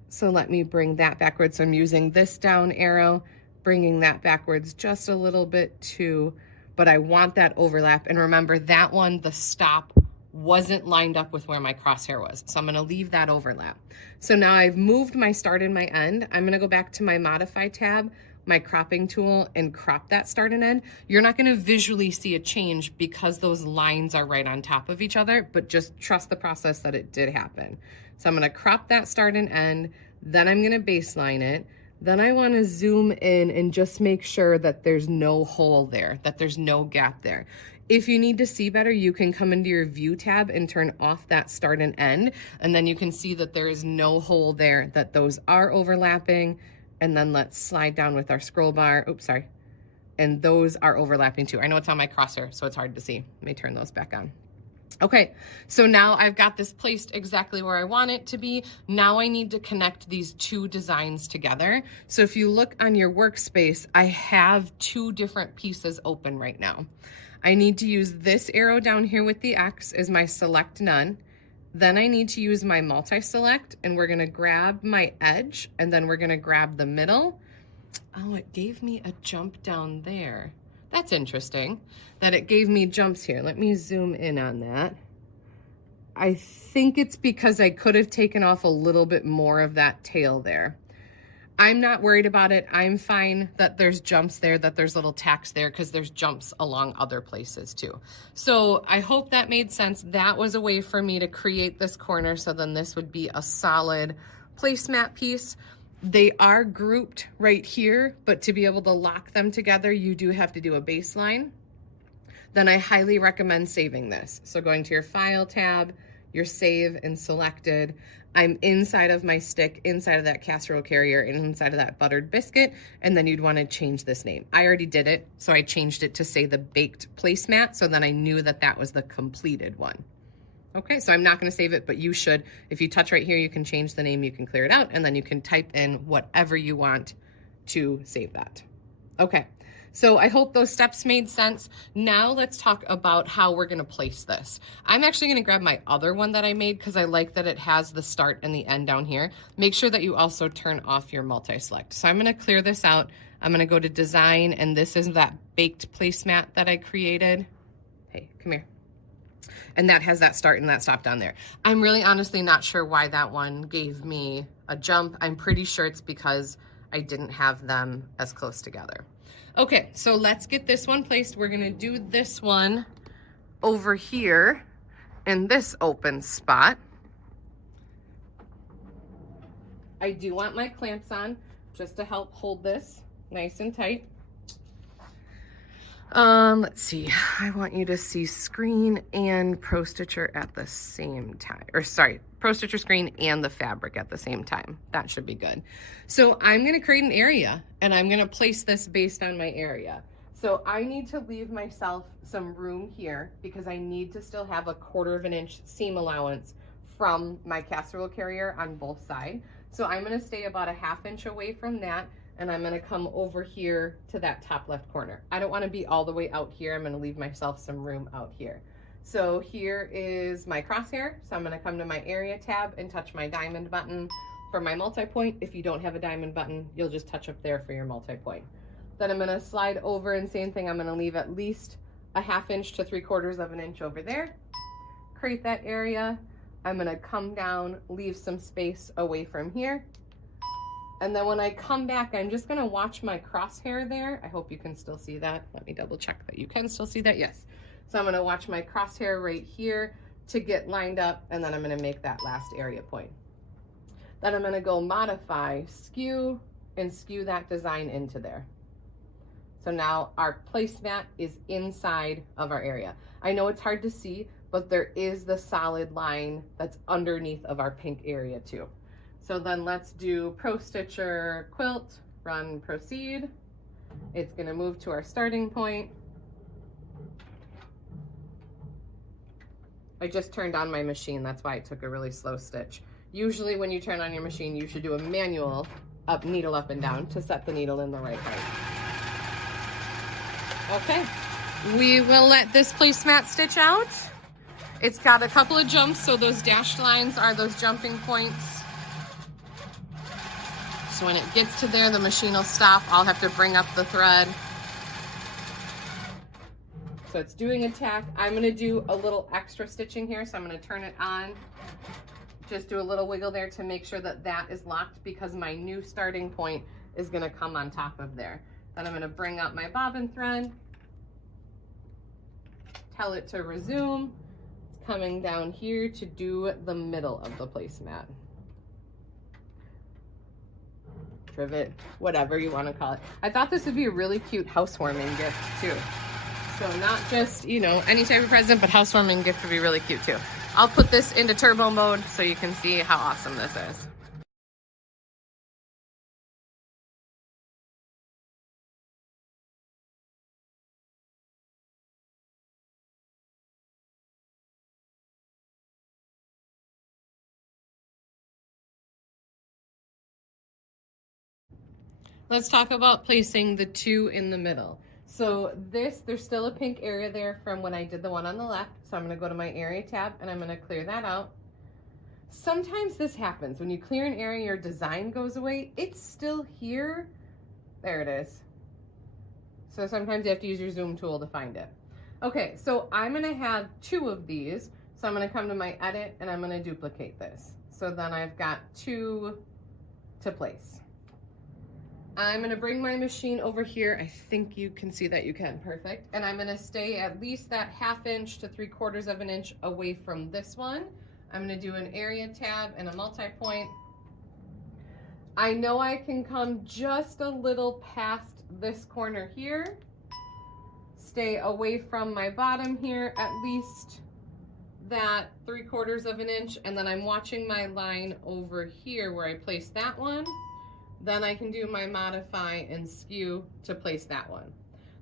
So let me bring that backwards. So I'm using this down arrow, bringing that backwards just a little bit too, but I want that overlap. And remember that one, the stop wasn't lined up with where my crosshair was. So I'm gonna leave that overlap. So now I've moved my start and my end. I'm gonna go back to my modify tab, my cropping tool, and crop that start and end. You're not gonna visually see a change because those lines are right on top of each other, but just trust the process that it did happen. So I'm gonna crop that start and end, then I'm gonna baseline it. Then I wanna zoom in and just make sure that there's no hole there, that there's no gap there. If you need to see better, you can come into your view tab and turn off that start and end, and then you can see that there is no hole there, that those are overlapping. And then let's slide down with our scroll bar. Oops, sorry. And those are overlapping too. I know it's on my crosshair, so it's hard to see. Let me turn those back on. Okay, so now I've got this placed exactly where I want it to be. Now I need to connect these two designs together. So if you look on your workspace, I have two different pieces open right now. I need to use this arrow down here with the X as my select none. Then I need to use my multi-select, and we're gonna grab my edge, and then we're gonna grab the middle. Oh, it gave me a jump down there. That's interesting that it gave me jumps here. Let me zoom in on that. I think it's because I could have taken off a little bit more of that tail there. I'm not worried about it. I'm fine that there's jumps there, that there's little tacks there, because there's jumps along other places too. So I hope that made sense. That was a way for me to create this corner, so then this would be a solid placemat piece. They are grouped right here, but to be able to lock them together, you do have to do a baseline. then I highly recommend saving this. So going to your File tab, your Save and Selected. I'm inside of my stick, inside of that casserole carrier, and inside of that buttered biscuit, and then you'd want to change this name. I already did it, so I changed it to say the baked placemat, so then I knew that that was the completed one. Okay, so I'm not going to save it, but you should. If you touch right here, you can change the name, you can clear it out, and then you can type in whatever you want to save that. Okay, so I hope those steps made sense. Now let's talk about how we're gonna place this. I'm actually gonna grab my other one that I made because I like that it has the start and the end down here. Make sure that you also turn off your multi-select. So I'm gonna clear this out. I'm gonna go to Design, and this is that baked placemat that I created. Hey, come here. And that has that start and that stop down there. I'm really honestly not sure why that one gave me a jump. I'm pretty sure it's because I didn't have them as close together. Okay, so let's get this one placed. We're gonna do this one over here in this open spot. I do want my clamps on just to help hold this nice and tight. Let's see, I want you to see screen and Pro Stitcher at the same time, or sorry, Pro Stitcher screen and the fabric at the same time. That should be good. So I'm gonna create an area and I'm gonna place this based on my area. So I need to leave myself some room here because I need to still have a 1/4 of an inch seam allowance from my casserole carrier on both sides. So I'm gonna stay about a 1/2 inch away from that, and I'm gonna come over here to that top left corner. I don't wanna be all the way out here. I'm gonna leave myself some room out here. So here is my crosshair. So I'm gonna come to my area tab and touch my diamond button for my multi-point. If you don't have a diamond button, you'll just touch up there for your multi-point. Then I'm gonna slide over, and same thing, I'm gonna leave at least a 1/2 inch to 3/4 of an inch over there. Create that area. I'm gonna come down, leave some space away from here. And then when I come back, I'm just gonna watch my crosshair there. I hope you can still see that. Let me double check that you can still see that, yes. So I'm gonna watch my crosshair right here to get lined up, and then I'm gonna make that last area point. Then I'm gonna go modify, skew, and skew that design into there. So now our placemat is inside of our area. I know it's hard to see, but there is the solid line that's underneath of our pink area too. So then let's do Pro Stitcher quilt, run, proceed. It's gonna move to our starting point. I just turned on my machine, that's why it took a really slow stitch. Usually when you turn on your machine, you should do a manual needle up and down to set the needle in the right height. Okay, we will let this placemat stitch out. It's got a couple of jumps, so those dashed lines are those jumping points. So when it gets to there, the machine will stop. I'll have to bring up the thread. So it's doing a tack. I'm gonna do a little extra stitching here, so I'm gonna turn it on. Just do a little wiggle there to make sure that that is locked because my new starting point is gonna come on top of there. Then I'm gonna bring up my bobbin thread, tell it to resume. It's coming down here to do the middle of the placemat. Trivet, whatever you want to call it. I thought this would be a really cute housewarming gift too. So not just, you know, any type of present, but housewarming gift would be really cute too. I'll put this into turbo mode so you can see how awesome this is. Let's talk about placing the two in the middle. So there's still a pink area there from when I did the one on the left. So I'm gonna go to my area tab and I'm gonna clear that out. Sometimes this happens. When you clear an area, your design goes away. It's still here. There it is. So sometimes you have to use your zoom tool to find it. Okay, so I'm gonna have two of these. So I'm gonna come to my edit and I'm gonna duplicate this. So then I've got two to place. I'm gonna bring my machine over here. I think you can see that, you can, perfect. And I'm gonna stay at least that 1/2 inch to 3/4 of an inch away from this one. I'm gonna do an area tab and a multi-point. I know I can come just a little past this corner here. stay away from my bottom here at least that 3/4 of an inch, and then I'm watching my line over here where I place that one. Then I can do my modify and skew to place that one.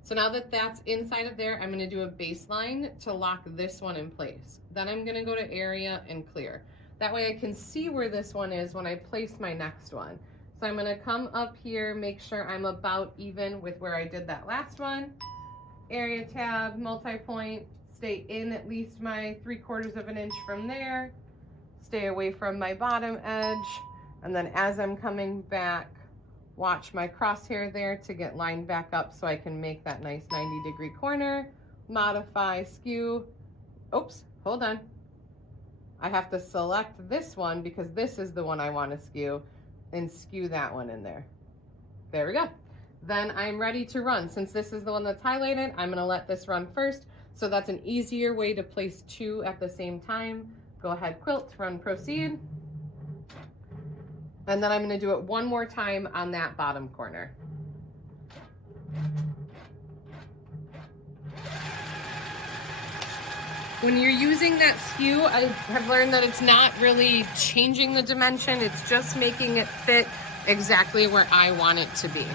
So now that that's inside of there, I'm gonna do a baseline to lock this one in place. Then I'm gonna go to area and clear. That way I can see where this one is when I place my next one. So I'm gonna come up here, make sure I'm about even with where I did that last one. Area tab, multi-point, stay in at least my 3/4 of an inch from there. Stay away from my bottom edge. And then as I'm coming back, watch my crosshair there to get lined back up so I can make that nice 90-degree corner. Modify, skew. Oops, hold on. I have to select this one because this is the one I want to skew, and skew that one in there. There we go. Then I'm ready to run. Since this is the one that's highlighted, I'm gonna let this run first. So that's an easier way to place 2 at the same time. Go ahead, quilt, run, proceed. And then I'm gonna do it one more time on that bottom corner. When you're using that skew, I have learned that it's not really changing the dimension, it's just making it fit exactly where I want it to be.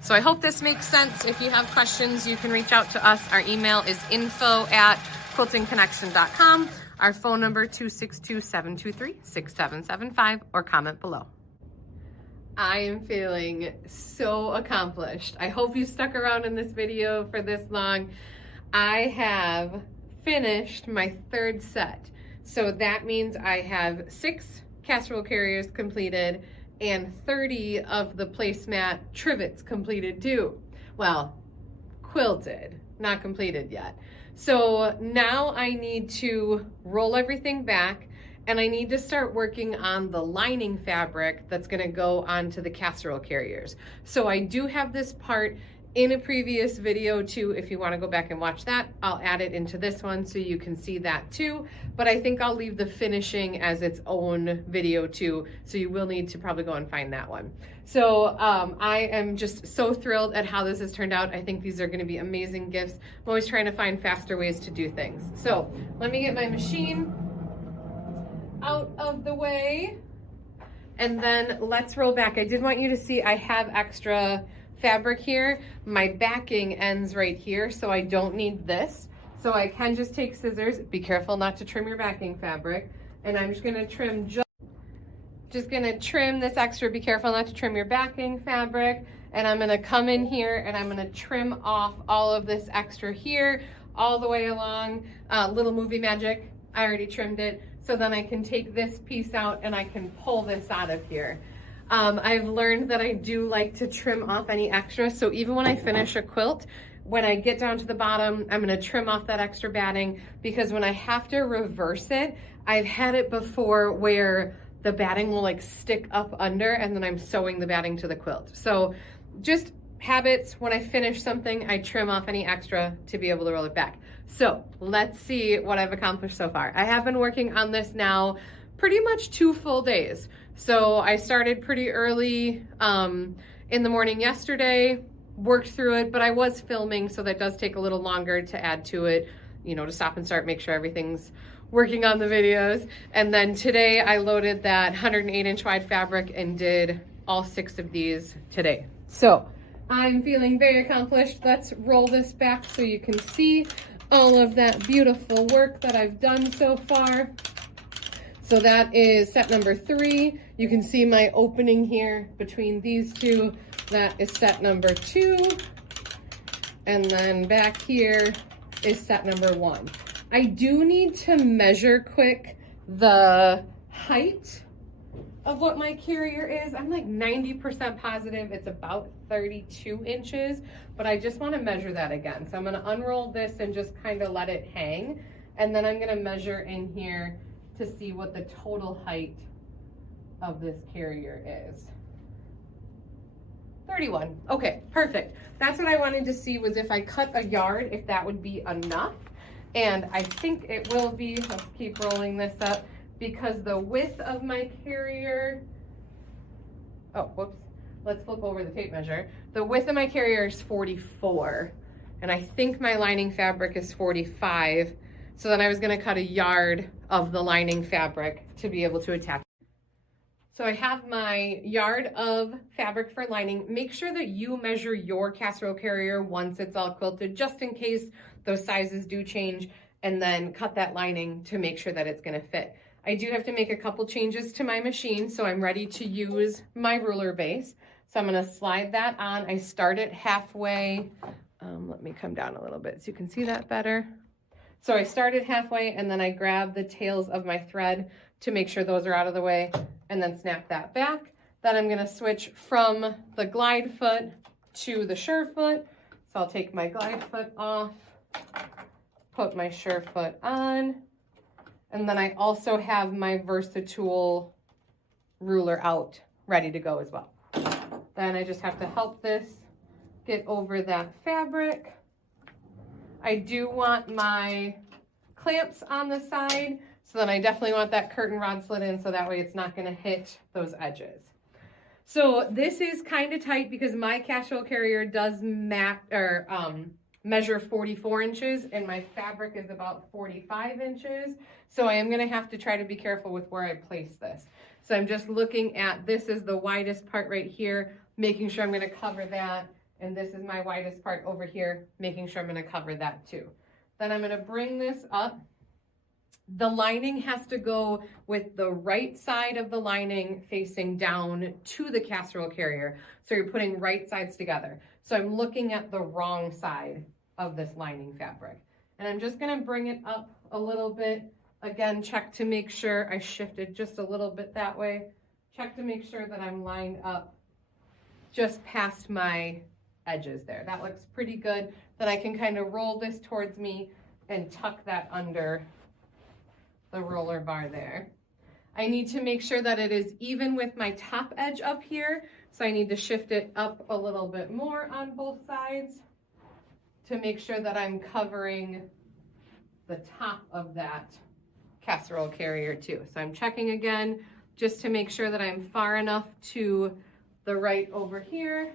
So I hope this makes sense. If you have questions, you can reach out to us. Our email is info@quiltingconnection.com. Our phone number 262-723-6775, or comment below. I am feeling so accomplished. I hope you stuck around in this video for this long. I have finished my 3rd set. So that means I have 6 casserole carriers completed and 30 of the placemat trivets completed too. Well, quilted, not completed yet. So now I need to roll everything back, and I need to start working on the lining fabric that's gonna go onto the casserole carriers. So I do have this part in a previous video too. If you wanna go back and watch that, I'll add it into this one so you can see that too. But I think I'll leave the finishing as its own video too. So you will need to probably go and find that one. So I am just so thrilled at how this has turned out. I think these are gonna be amazing gifts. I'm always trying to find faster ways to do things. So let me get my machine out of the way, and then let's roll back. I did want you to see I have extra fabric here. My backing ends right here, so I don't need this. So I can just take scissors. Be careful not to trim your backing fabric. And I'm just gonna trim just gonna trim this extra. Be careful not to trim your backing fabric. And I'm gonna come in here and I'm gonna trim off all of this extra here, all the way along. Little movie magic, I already trimmed it. So then I can take this piece out and I can pull this out of here. I've learned that I do like to trim off any extra. So even when I finish a quilt, when I get down to the bottom, I'm gonna trim off that extra batting, because when I have to reverse it, I've had it before where the batting will like stick up under and then I'm sewing the batting to the quilt. So just habits, when I finish something, I trim off any extra to be able to roll it back. So let's see what I've accomplished so far. I have been working on this now pretty much 2 full days. So I started pretty early in the morning yesterday, worked through it, but I was filming, so that does take a little longer to add to it, you know, to stop and start, make sure everything's working on the videos. And then today I loaded that 108-inch wide fabric and did all 6 of these today. So I'm feeling very accomplished. Let's roll this back so you can see all of that beautiful work that I've done so far. So that is set number 3. You can see my opening here between these 2. That is set number 2. And then back here is set number 1. I do need to measure quick the height of what my carrier is. I'm like 90% positive it's about 32 inches, but I just want to measure that again. So I'm going to unroll this and just kind of let it hang. And then I'm going to measure in here to see what the total height of this carrier is. 31. Okay, perfect. That's what I wanted to see, was if I cut a yard, if that would be enough. And I think it will be. Let's keep rolling this up, because the width of my carrier, oh, whoops. Let's flip over the tape measure. The width of my carrier is 44. and I think my lining fabric is 45. So then I was gonna cut a yard of the lining fabric to be able to attach. So I have my yard of fabric for lining. Make sure that you measure your casserole carrier once it's all quilted, just in case those sizes do change, and then cut that lining to make sure that it's gonna fit. I do have to make a couple changes to my machine, so I'm ready to use my ruler base. So I'm gonna slide that on. I start it halfway. Let me come down a little bit so you can see that better. So I started halfway, and then I grab the tails of my thread to make sure those are out of the way, and then snap that back. Then I'm gonna switch from the glide foot to the sure foot. So I'll take my glide foot off, put my sure foot on, and then I also have my Versatool ruler out, ready to go as well. Then I just have to help this get over that fabric. I do want my clamps on the side, so then I definitely want that curtain rod slid in so that way it's not gonna hit those edges. So this is kind of tight because my casserole carrier does measure 44 inches and my fabric is about 45 inches. So I am gonna have to try to be careful with where I place this. So I'm just looking at, this is the widest part right here, making sure I'm gonna cover that. And this is my widest part over here, making sure I'm gonna cover that too. Then I'm gonna bring this up. The lining has to go with the right side of the lining facing down to the casserole carrier. So you're putting right sides together. So I'm looking at the wrong side of this lining fabric. And I'm just gonna bring it up a little bit. Again, check to make sure I shifted just a little bit that way. Check to make sure that I'm lined up just past my edges there. That looks pretty good. Then I can kind of roll this towards me and tuck that under the roller bar there. I need to make sure that it is even with my top edge up here. So I need to shift it up a little bit more on both sides to make sure that I'm covering the top of that casserole carrier too. So I'm checking again just to make sure that I'm far enough to the right over here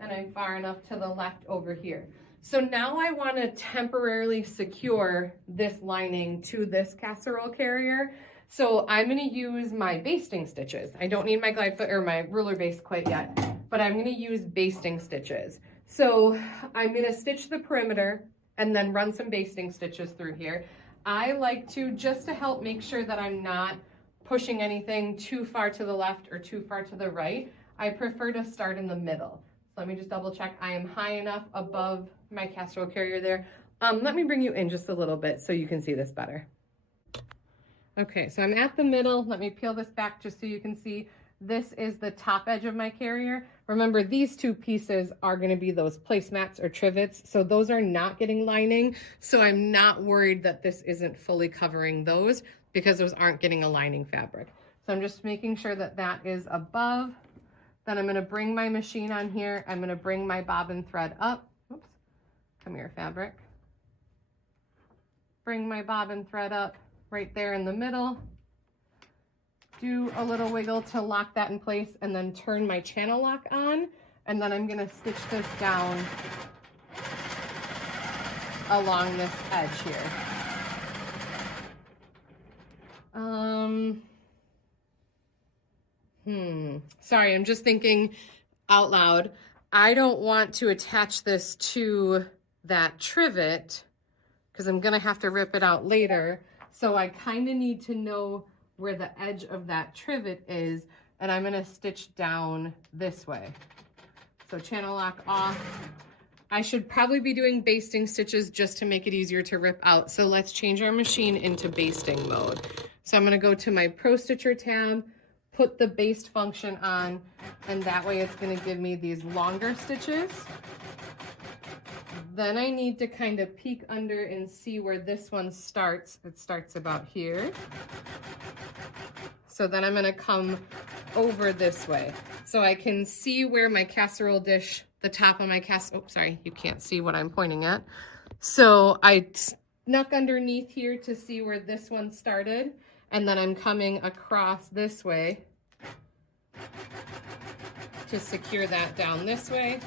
and I'm far enough to the left over here. So now I want to temporarily secure this lining to this casserole carrier. So I'm going to use my basting stitches. I don't need my glide foot or my ruler base quite yet, but I'm going to use basting stitches. So I'm going to stitch the perimeter and then run some basting stitches through here. I like to, just to help make sure that I'm not pushing anything too far to the left or too far to the right, I prefer to start in the middle. So let me just double check. I am high enough above my casserole carrier there. Let me bring you in just a little bit so you can see this better. Okay, so I'm at the middle. Let me peel this back just so you can see. This is the top edge of my carrier. Remember, these two pieces are going to be those placemats or trivets. So those are not getting lining. So I'm not worried that this isn't fully covering those because those aren't getting a lining fabric. So I'm just making sure that that is above. Then I'm going to bring my machine on here. I'm going to bring my bobbin thread up. Oops, come here, fabric. Bring my bobbin thread up right there in the middle. Do a little wiggle to lock that in place and then turn my channel lock on. And then I'm going to stitch this down along this edge here. Sorry, I'm just thinking out loud. I don't want to attach this to that trivet because I'm gonna have to rip it out later. So I kind of need to know where the edge of that trivet is, and I'm gonna stitch down this way. So channel lock off. I should probably be doing basting stitches just to make it easier to rip out. So let's change our machine into basting mode. So I'm gonna go to my Pro Stitcher tab, put the baste function on, and that way it's gonna give me these longer stitches. Then I need to kind of peek under and see where this one starts. It starts about here. So then I'm gonna come over this way. So I can see where my casserole dish, the top of my oh, sorry, you can't see what I'm pointing at. So I snuck underneath here to see where this one started. And then I'm coming across this way to secure that down this way.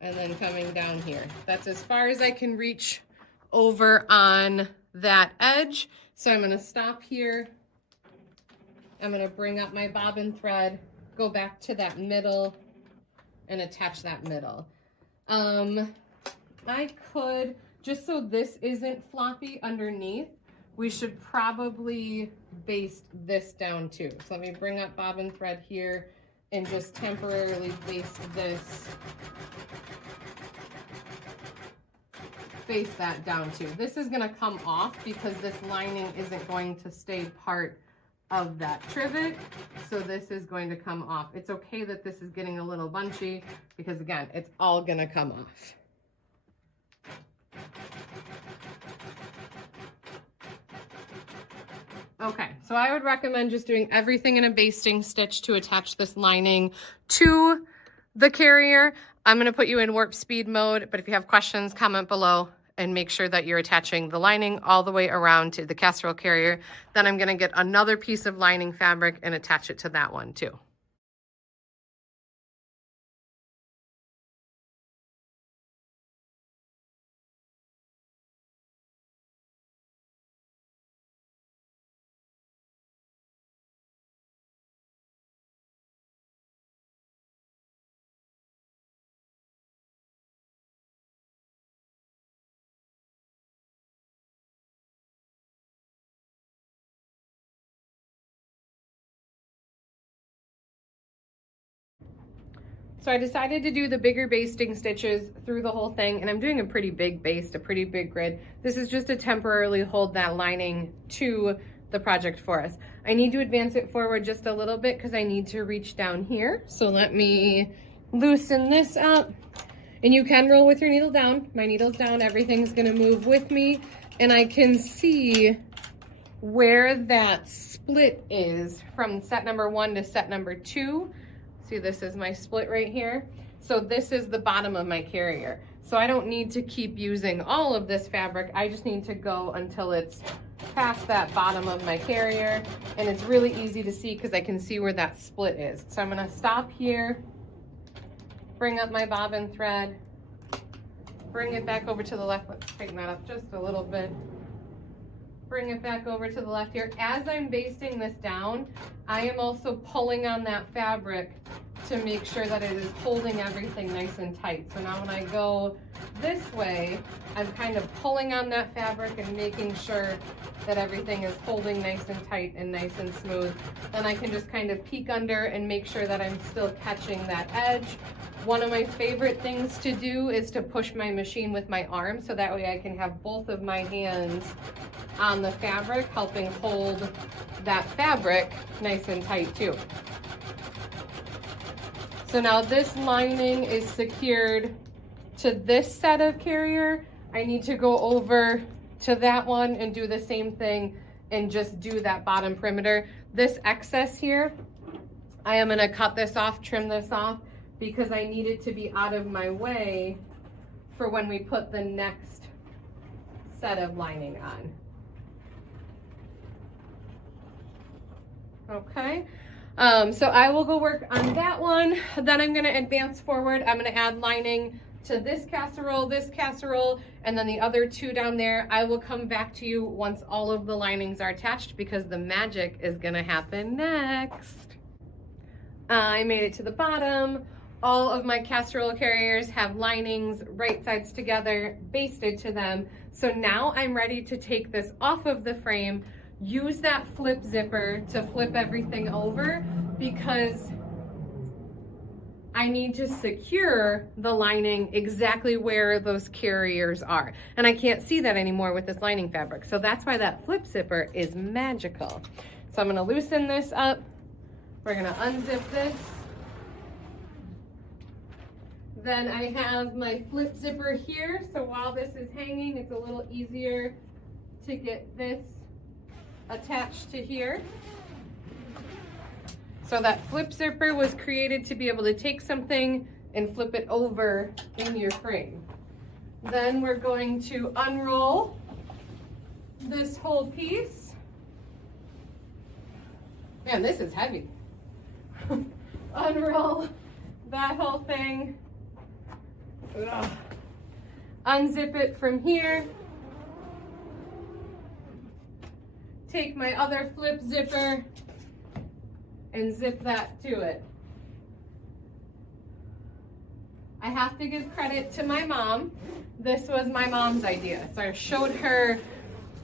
and then coming down here. That's as far as I can reach over on that edge. So I'm gonna stop here. I'm gonna bring up my bobbin thread, go back to that middle, and attach that middle. I could, just so this isn't floppy underneath, we should probably baste this down too. So let me bring up bobbin thread here and just temporarily baste this. Baste that down too. This is gonna come off because this lining isn't going to stay part of that trivet. So this is going to come off. It's okay that this is getting a little bunchy because again, it's all gonna come off. Okay, so I would recommend just doing everything in a basting stitch to attach this lining to the carrier. I'm gonna put you in warp speed mode, but if you have questions, comment below and make sure that you're attaching the lining all the way around to the casserole carrier. Then I'm gonna get another piece of lining fabric and attach it to that one too. So I decided to do the bigger basting stitches through the whole thing, and I'm doing a pretty big baste, a pretty big grid. This is just to temporarily hold that lining to the project for us. I need to advance it forward just a little bit because I need to reach down here. So let me loosen this up, and you can roll with your needle down. My needle's down, everything's gonna move with me, and I can see where that split is from set number 1 to set number 2. See, this is my split right here. So this is the bottom of my carrier. So I don't need to keep using all of this fabric. I just need to go until it's past that bottom of my carrier. And it's really easy to see because I can see where that split is. So I'm gonna stop here, bring up my bobbin thread, bring it back over to the left. Let's tighten that up just a little bit. Bring it back over to the left here. As I'm basting this down, I am also pulling on that fabric to make sure that it is holding everything nice and tight. So now when I go this way, I'm kind of pulling on that fabric and making sure that everything is holding nice and tight and nice and smooth. Then I can just kind of peek under and make sure that I'm still catching that edge. One of my favorite things to do is to push my machine with my arm, so that way I can have both of my hands on the fabric, helping hold that fabric nice and tight too. So now this lining is secured to this set of carrier. I need to go over to that one and do the same thing and just do that bottom perimeter. This excess here, I am gonna cut this off, trim this off, because I need it to be out of my way for when we put the next set of lining on. Okay, so I will go work on that one. Then I'm gonna advance forward. I'm gonna add lining to this casserole, and then the other 2 down there. I will come back to you once all of the linings are attached because the magic is gonna happen next. I made it to the bottom. All of my casserole carriers have linings, right sides together, basted to them. So now I'm ready to take this off of the frame, use that flip zipper to flip everything over because I need to secure the lining exactly where those carriers are. And I can't see that anymore with this lining fabric. So that's why that flip zipper is magical. So I'm gonna loosen this up. We're gonna unzip this. Then I have my flip zipper here. So while this is hanging, it's a little easier to get this attached to here. So that flip zipper was created to be able to take something and flip it over in your frame. Then we're going to unroll this whole piece. Man, this is heavy. Unroll that whole thing, Unzip it from here. Take my other flip zipper and zip that to it. I have to give credit to my mom. This was my mom's idea. So I showed her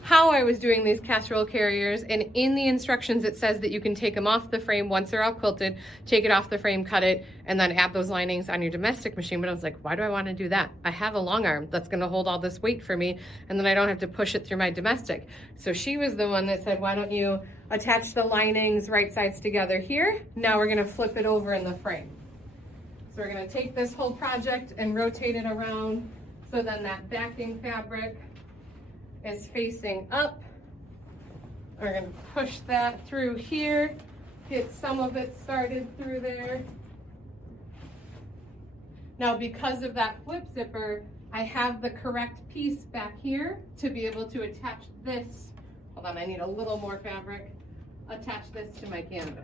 how I was doing these casserole carriers, and in the instructions it says that you can take them off the frame once they're all quilted, take it off the frame, cut it, and then add those linings on your domestic machine. But I was like, why do I want to do that? I have a long arm that's going to hold all this weight for me, and then I don't have to push it through my domestic. So she was the one that said, why don't you attach the linings right sides together here? Now we're going to flip it over in the frame. So we're going to take this whole project and rotate it around so then that backing fabric is facing up. We're going to push that through here, get some of it started through there. Now, because of that flip zipper, I have the correct piece back here to be able to attach this. Hold on, I need a little more fabric. Attach this to my canvas.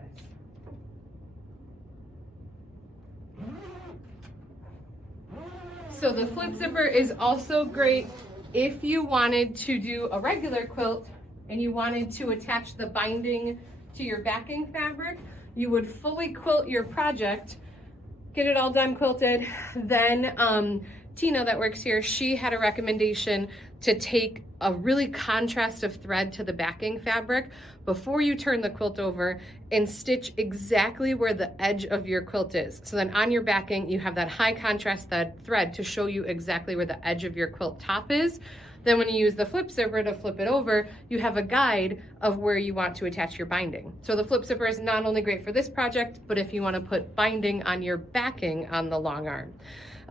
So the flip zipper is also great if you wanted to do a regular quilt and you wanted to attach the binding to your backing fabric. You would fully quilt your project, get it all done quilted. Then Tina that works here, she had a recommendation to take a really contrast of thread to the backing fabric before you turn the quilt over and stitch exactly where the edge of your quilt is. So then on your backing, you have that high contrast thread to show you exactly where the edge of your quilt top is. Then when you use the flip zipper to flip it over, you have a guide of where you want to attach your binding. So the flip zipper is not only great for this project, but if you want to put binding on your backing on the long arm.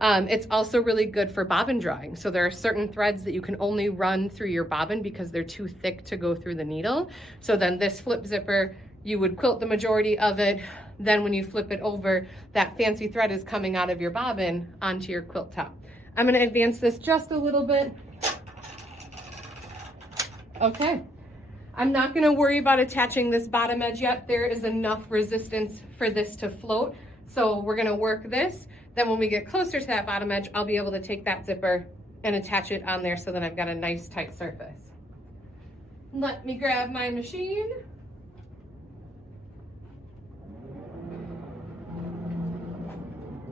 It's also really good for bobbin drawing. So there are certain threads that you can only run through your bobbin because they're too thick to go through the needle. So then this flip zipper, you would quilt the majority of it. Then when you flip it over, that fancy thread is coming out of your bobbin onto your quilt top. I'm going to advance this just a little bit. Okay. I'm not going to worry about attaching this bottom edge yet. There is enough resistance for this to float. So we're going to work this. Then when we get closer to that bottom edge, I'll be able to take that zipper and attach it on there so that I've got a nice tight surface. Let me grab my machine.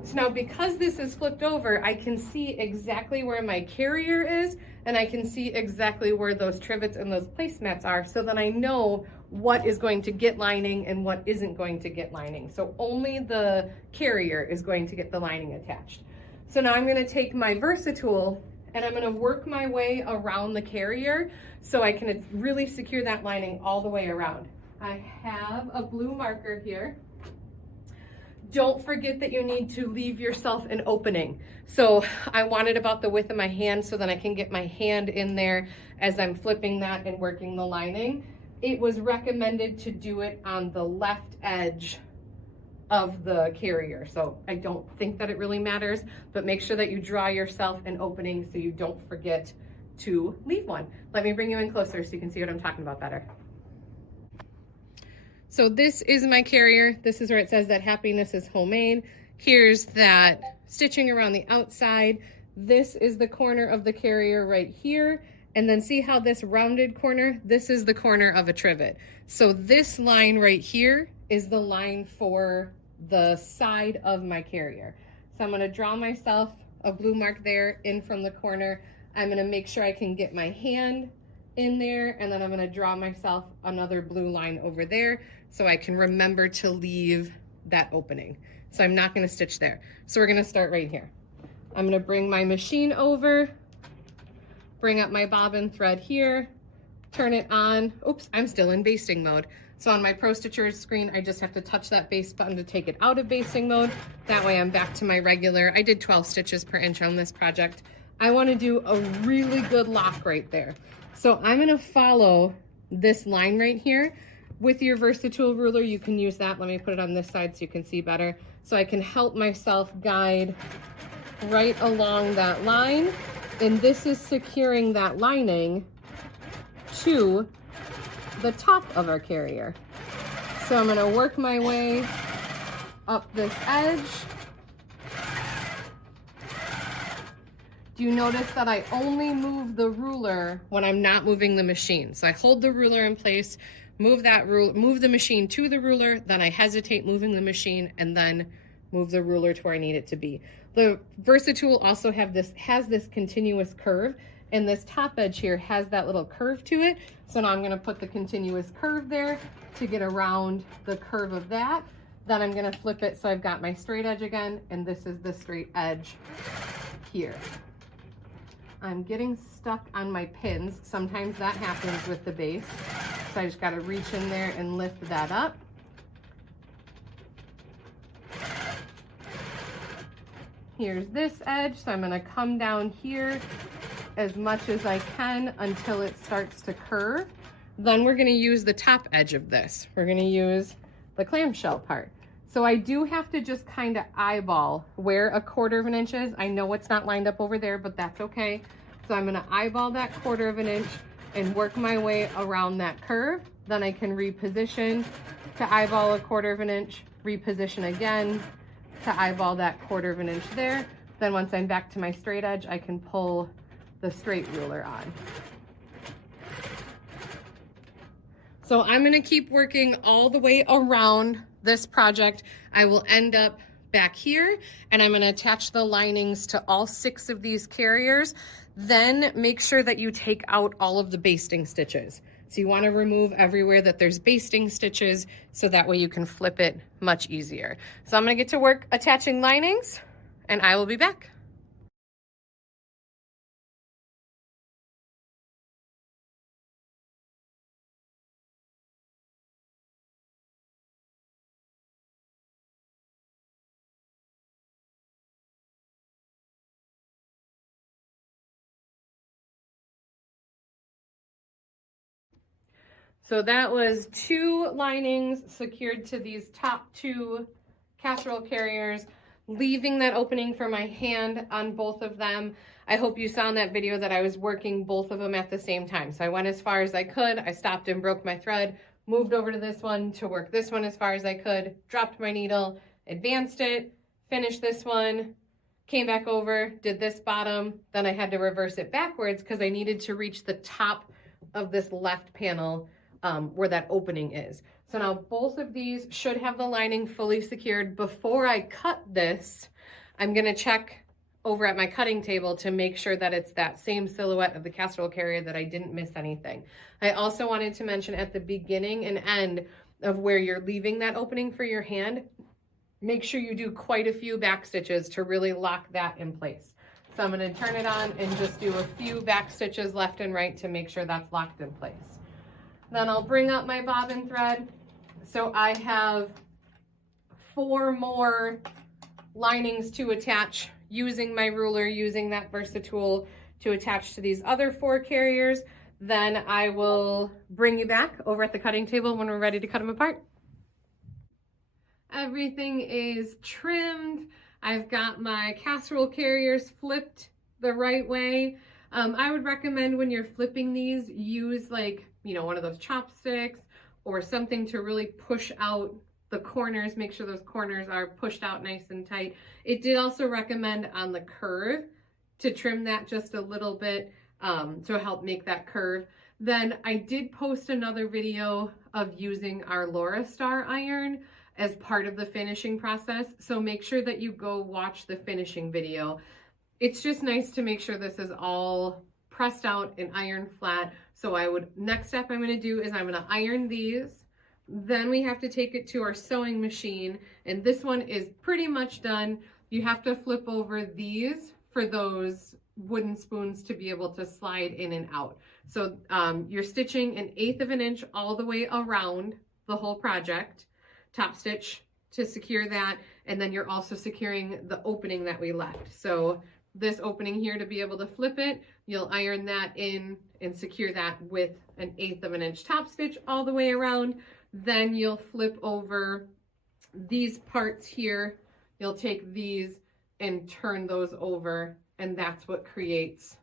So now because this is flipped over, I can see exactly where my carrier is, and I can see exactly where those trivets and those placemats are, so that I know what is going to get lining and what isn't going to get lining. So only the carrier is going to get the lining attached. So now I'm going to take my Versatool and I'm going to work my way around the carrier so I can really secure that lining all the way around. I have a blue marker here. Don't forget that you need to leave yourself an opening. So I want it about the width of my hand so that I can get my hand in there as I'm flipping that and working the lining. It was recommended to do it on the left edge of the carrier. So I don't think that it really matters, but make sure that you draw yourself an opening so you don't forget to leave one. Let me bring you in closer so you can see what I'm talking about better. So this is my carrier. This is where it says that happiness is homemade. Here's that stitching around the outside. This is the corner of the carrier right here. And then see how this rounded corner, this is the corner of a trivet. So this line right here is the line for the side of my carrier. So I'm going to draw myself a blue mark there in from the corner. I'm going to make sure I can get my hand in there, and then I'm going to draw myself another blue line over there so I can remember to leave that opening. So I'm not going to stitch there. So we're going to start right here. I'm going to bring my machine over, bring up my bobbin thread here, turn it on. Oops, I'm still in basting mode. So on my Pro Stitchers screen, I just have to touch that base button to take it out of basting mode. That way I'm back to my regular. I did 12 stitches per inch on this project. I want to do a really good lock right there. So I'm going to follow this line right here. With your Versatool ruler, you can use that. Let me put it on this side so you can see better. So I can help myself guide right along that line. And this is securing that lining to the top of our carrier. So I'm going to work my way up this edge. do you notice that I only move the ruler when I'm not moving the machine? So I hold the ruler in place, move the machine to the ruler, then I hesitate moving the machine, and then move the ruler to where I need it to be. The VersaTool also has this continuous curve, and this top edge here has that little curve to it. So now I'm gonna put the continuous curve there to get around the curve of that. Then I'm gonna flip it so I've got my straight edge again, and this is the straight edge here. I'm getting stuck on my pins. Sometimes that happens with the base. So I just gotta reach in there and lift that up. Here's this edge, so I'm gonna come down here as much as I can until it starts to curve. Then we're gonna use the top edge of this. We're gonna use the clamshell part. So I do have to just kind of eyeball where a 1/4 inch is. I know it's not lined up over there, but that's okay. So I'm gonna eyeball that 1/4 inch and work my way around that curve. Then I can reposition to eyeball a 1/4 inch, reposition again to eyeball that 1/4 inch there. Then once I'm back to my straight edge, I can pull the straight ruler on. So I'm gonna keep working all the way around this project. I will end up back here, and I'm gonna attach the linings to all 6 of these carriers. Then make sure that you take out all of the basting stitches. So you wanna remove everywhere that there's basting stitches, so that way you can flip it much easier. So I'm gonna get to work attaching linings, and I will be back. So that was 2 linings secured to these top 2 casserole carriers, leaving that opening for my hand on both of them. I hope you saw in that video that I was working both of them at the same time. So I went as far as I could, I stopped and broke my thread, moved over to this one to work this one as far as I could, dropped my needle, advanced it, finished this one, came back over, did this bottom, then I had to reverse it backwards because I needed to reach the top of this left panel where that opening is. So now both of these should have the lining fully secured. Before I cut this, I'm gonna check over at my cutting table to make sure that it's that same silhouette of the casserole carrier, that I didn't miss anything. I also wanted to mention at the beginning and end of where you're leaving that opening for your hand, make sure you do quite a few back stitches to really lock that in place. So I'm gonna turn it on and just do a few back stitches left and right to make sure that's locked in place. Then I'll bring up my bobbin thread. So I have 4 more linings to attach using my ruler, using that VersaTool to attach to these other 4 carriers. Then I will bring you back over at the cutting table when we're ready to cut them apart. Everything is trimmed. I've got my casserole carriers flipped the right way. I would recommend when you're flipping these, use one of those chopsticks or something to really push out the corners, make sure those corners are pushed out nice and tight. It did also recommend on the curve to trim that just a little bit to help make that curve. Then I did post another video of using our Laura Star iron as part of the finishing process. So make sure that you go watch the finishing video. It's just nice to make sure this is all pressed out and ironed flat. So next step I'm gonna do is I'm gonna iron these. Then we have to take it to our sewing machine, and this one is pretty much done. You have to flip over these for those wooden spoons to be able to slide in and out. So you're stitching 1/8 of an inch all the way around the whole project, top stitch to secure that, and then you're also securing the opening that we left. So this opening here, to be able to flip it, you'll iron that in and secure that with 1/8 of an inch top stitch all the way around. Then you'll flip over these parts here. You'll take these and turn those over, and that's what creates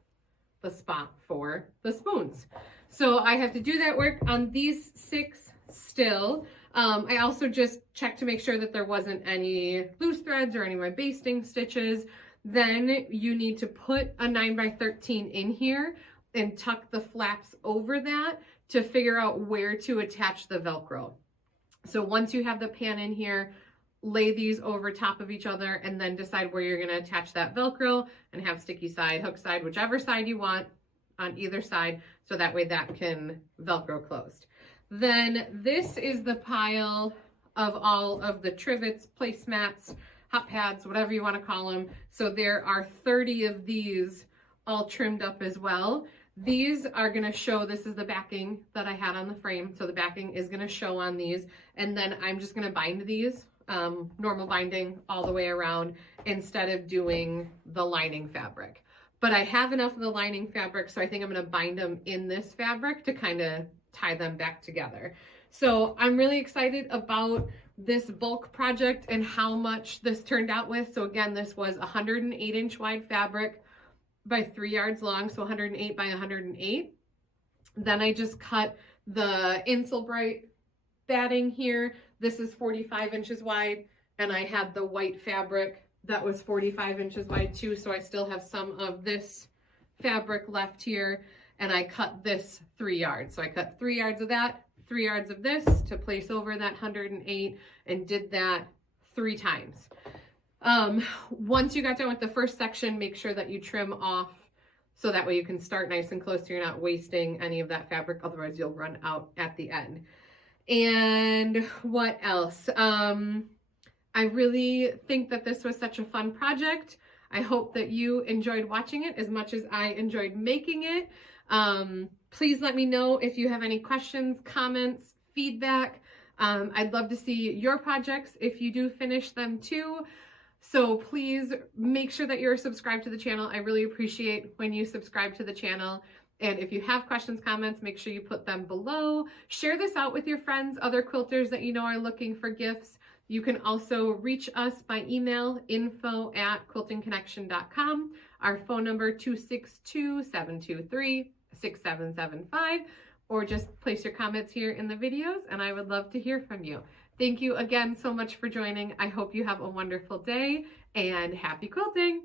the spot for the spoons. So I have to do that work on these 6 still. I also just checked to make sure that there wasn't any loose threads or any of my basting stitches. Then you need to put a 9x13 in here and tuck the flaps over that to figure out where to attach the Velcro. So once you have the pan in here, lay these over top of each other and then decide where you're going to attach that Velcro and have sticky side, hook side, whichever side you want on either side, so that way that can Velcro closed. Then this is the pile of all of the trivets, placemats, hot pads, whatever you want to call them. So there are 30 of these all trimmed up as well. These are going to show, this is the backing that I had on the frame. So the backing is going to show on these. And then I'm just going to bind these, normal binding all the way around instead of doing the lining fabric. But I have enough of the lining fabric, so I think I'm going to bind them in this fabric to kind of tie them back together. So I'm really excited about this bulk project and how much this turned out with. So again, this was 108 inch wide fabric by 3 yards long, so 108 by 108. Then I just cut the Insulbright batting here. This is 45 inches wide, and I had the white fabric that was 45 inches wide too, so I still have some of this fabric left here, and I cut this 3 yards. So I cut 3 yards of that, 3 yards of this to place over that 108, and did that 3 times. Once you got done with the first section, make sure that you trim off so that way you can start nice and close so you're not wasting any of that fabric, otherwise you'll run out at the end. And what else? I really think that this was such a fun project. I hope that you enjoyed watching it as much as I enjoyed making it. Please let me know if you have any questions, comments, feedback. I'd love to see your projects if you do finish them too. So please make sure that you're subscribed to the channel. I really appreciate when you subscribe to the channel. And if you have questions, comments, make sure you put them below. Share this out with your friends, other quilters that you know are looking for gifts. You can also reach us by email, info@quiltingconnection.com. Our phone number 262-723-6775, or just place your comments here in the videos and I would love to hear from you. Thank you again so much for joining. I hope you have a wonderful day and happy quilting.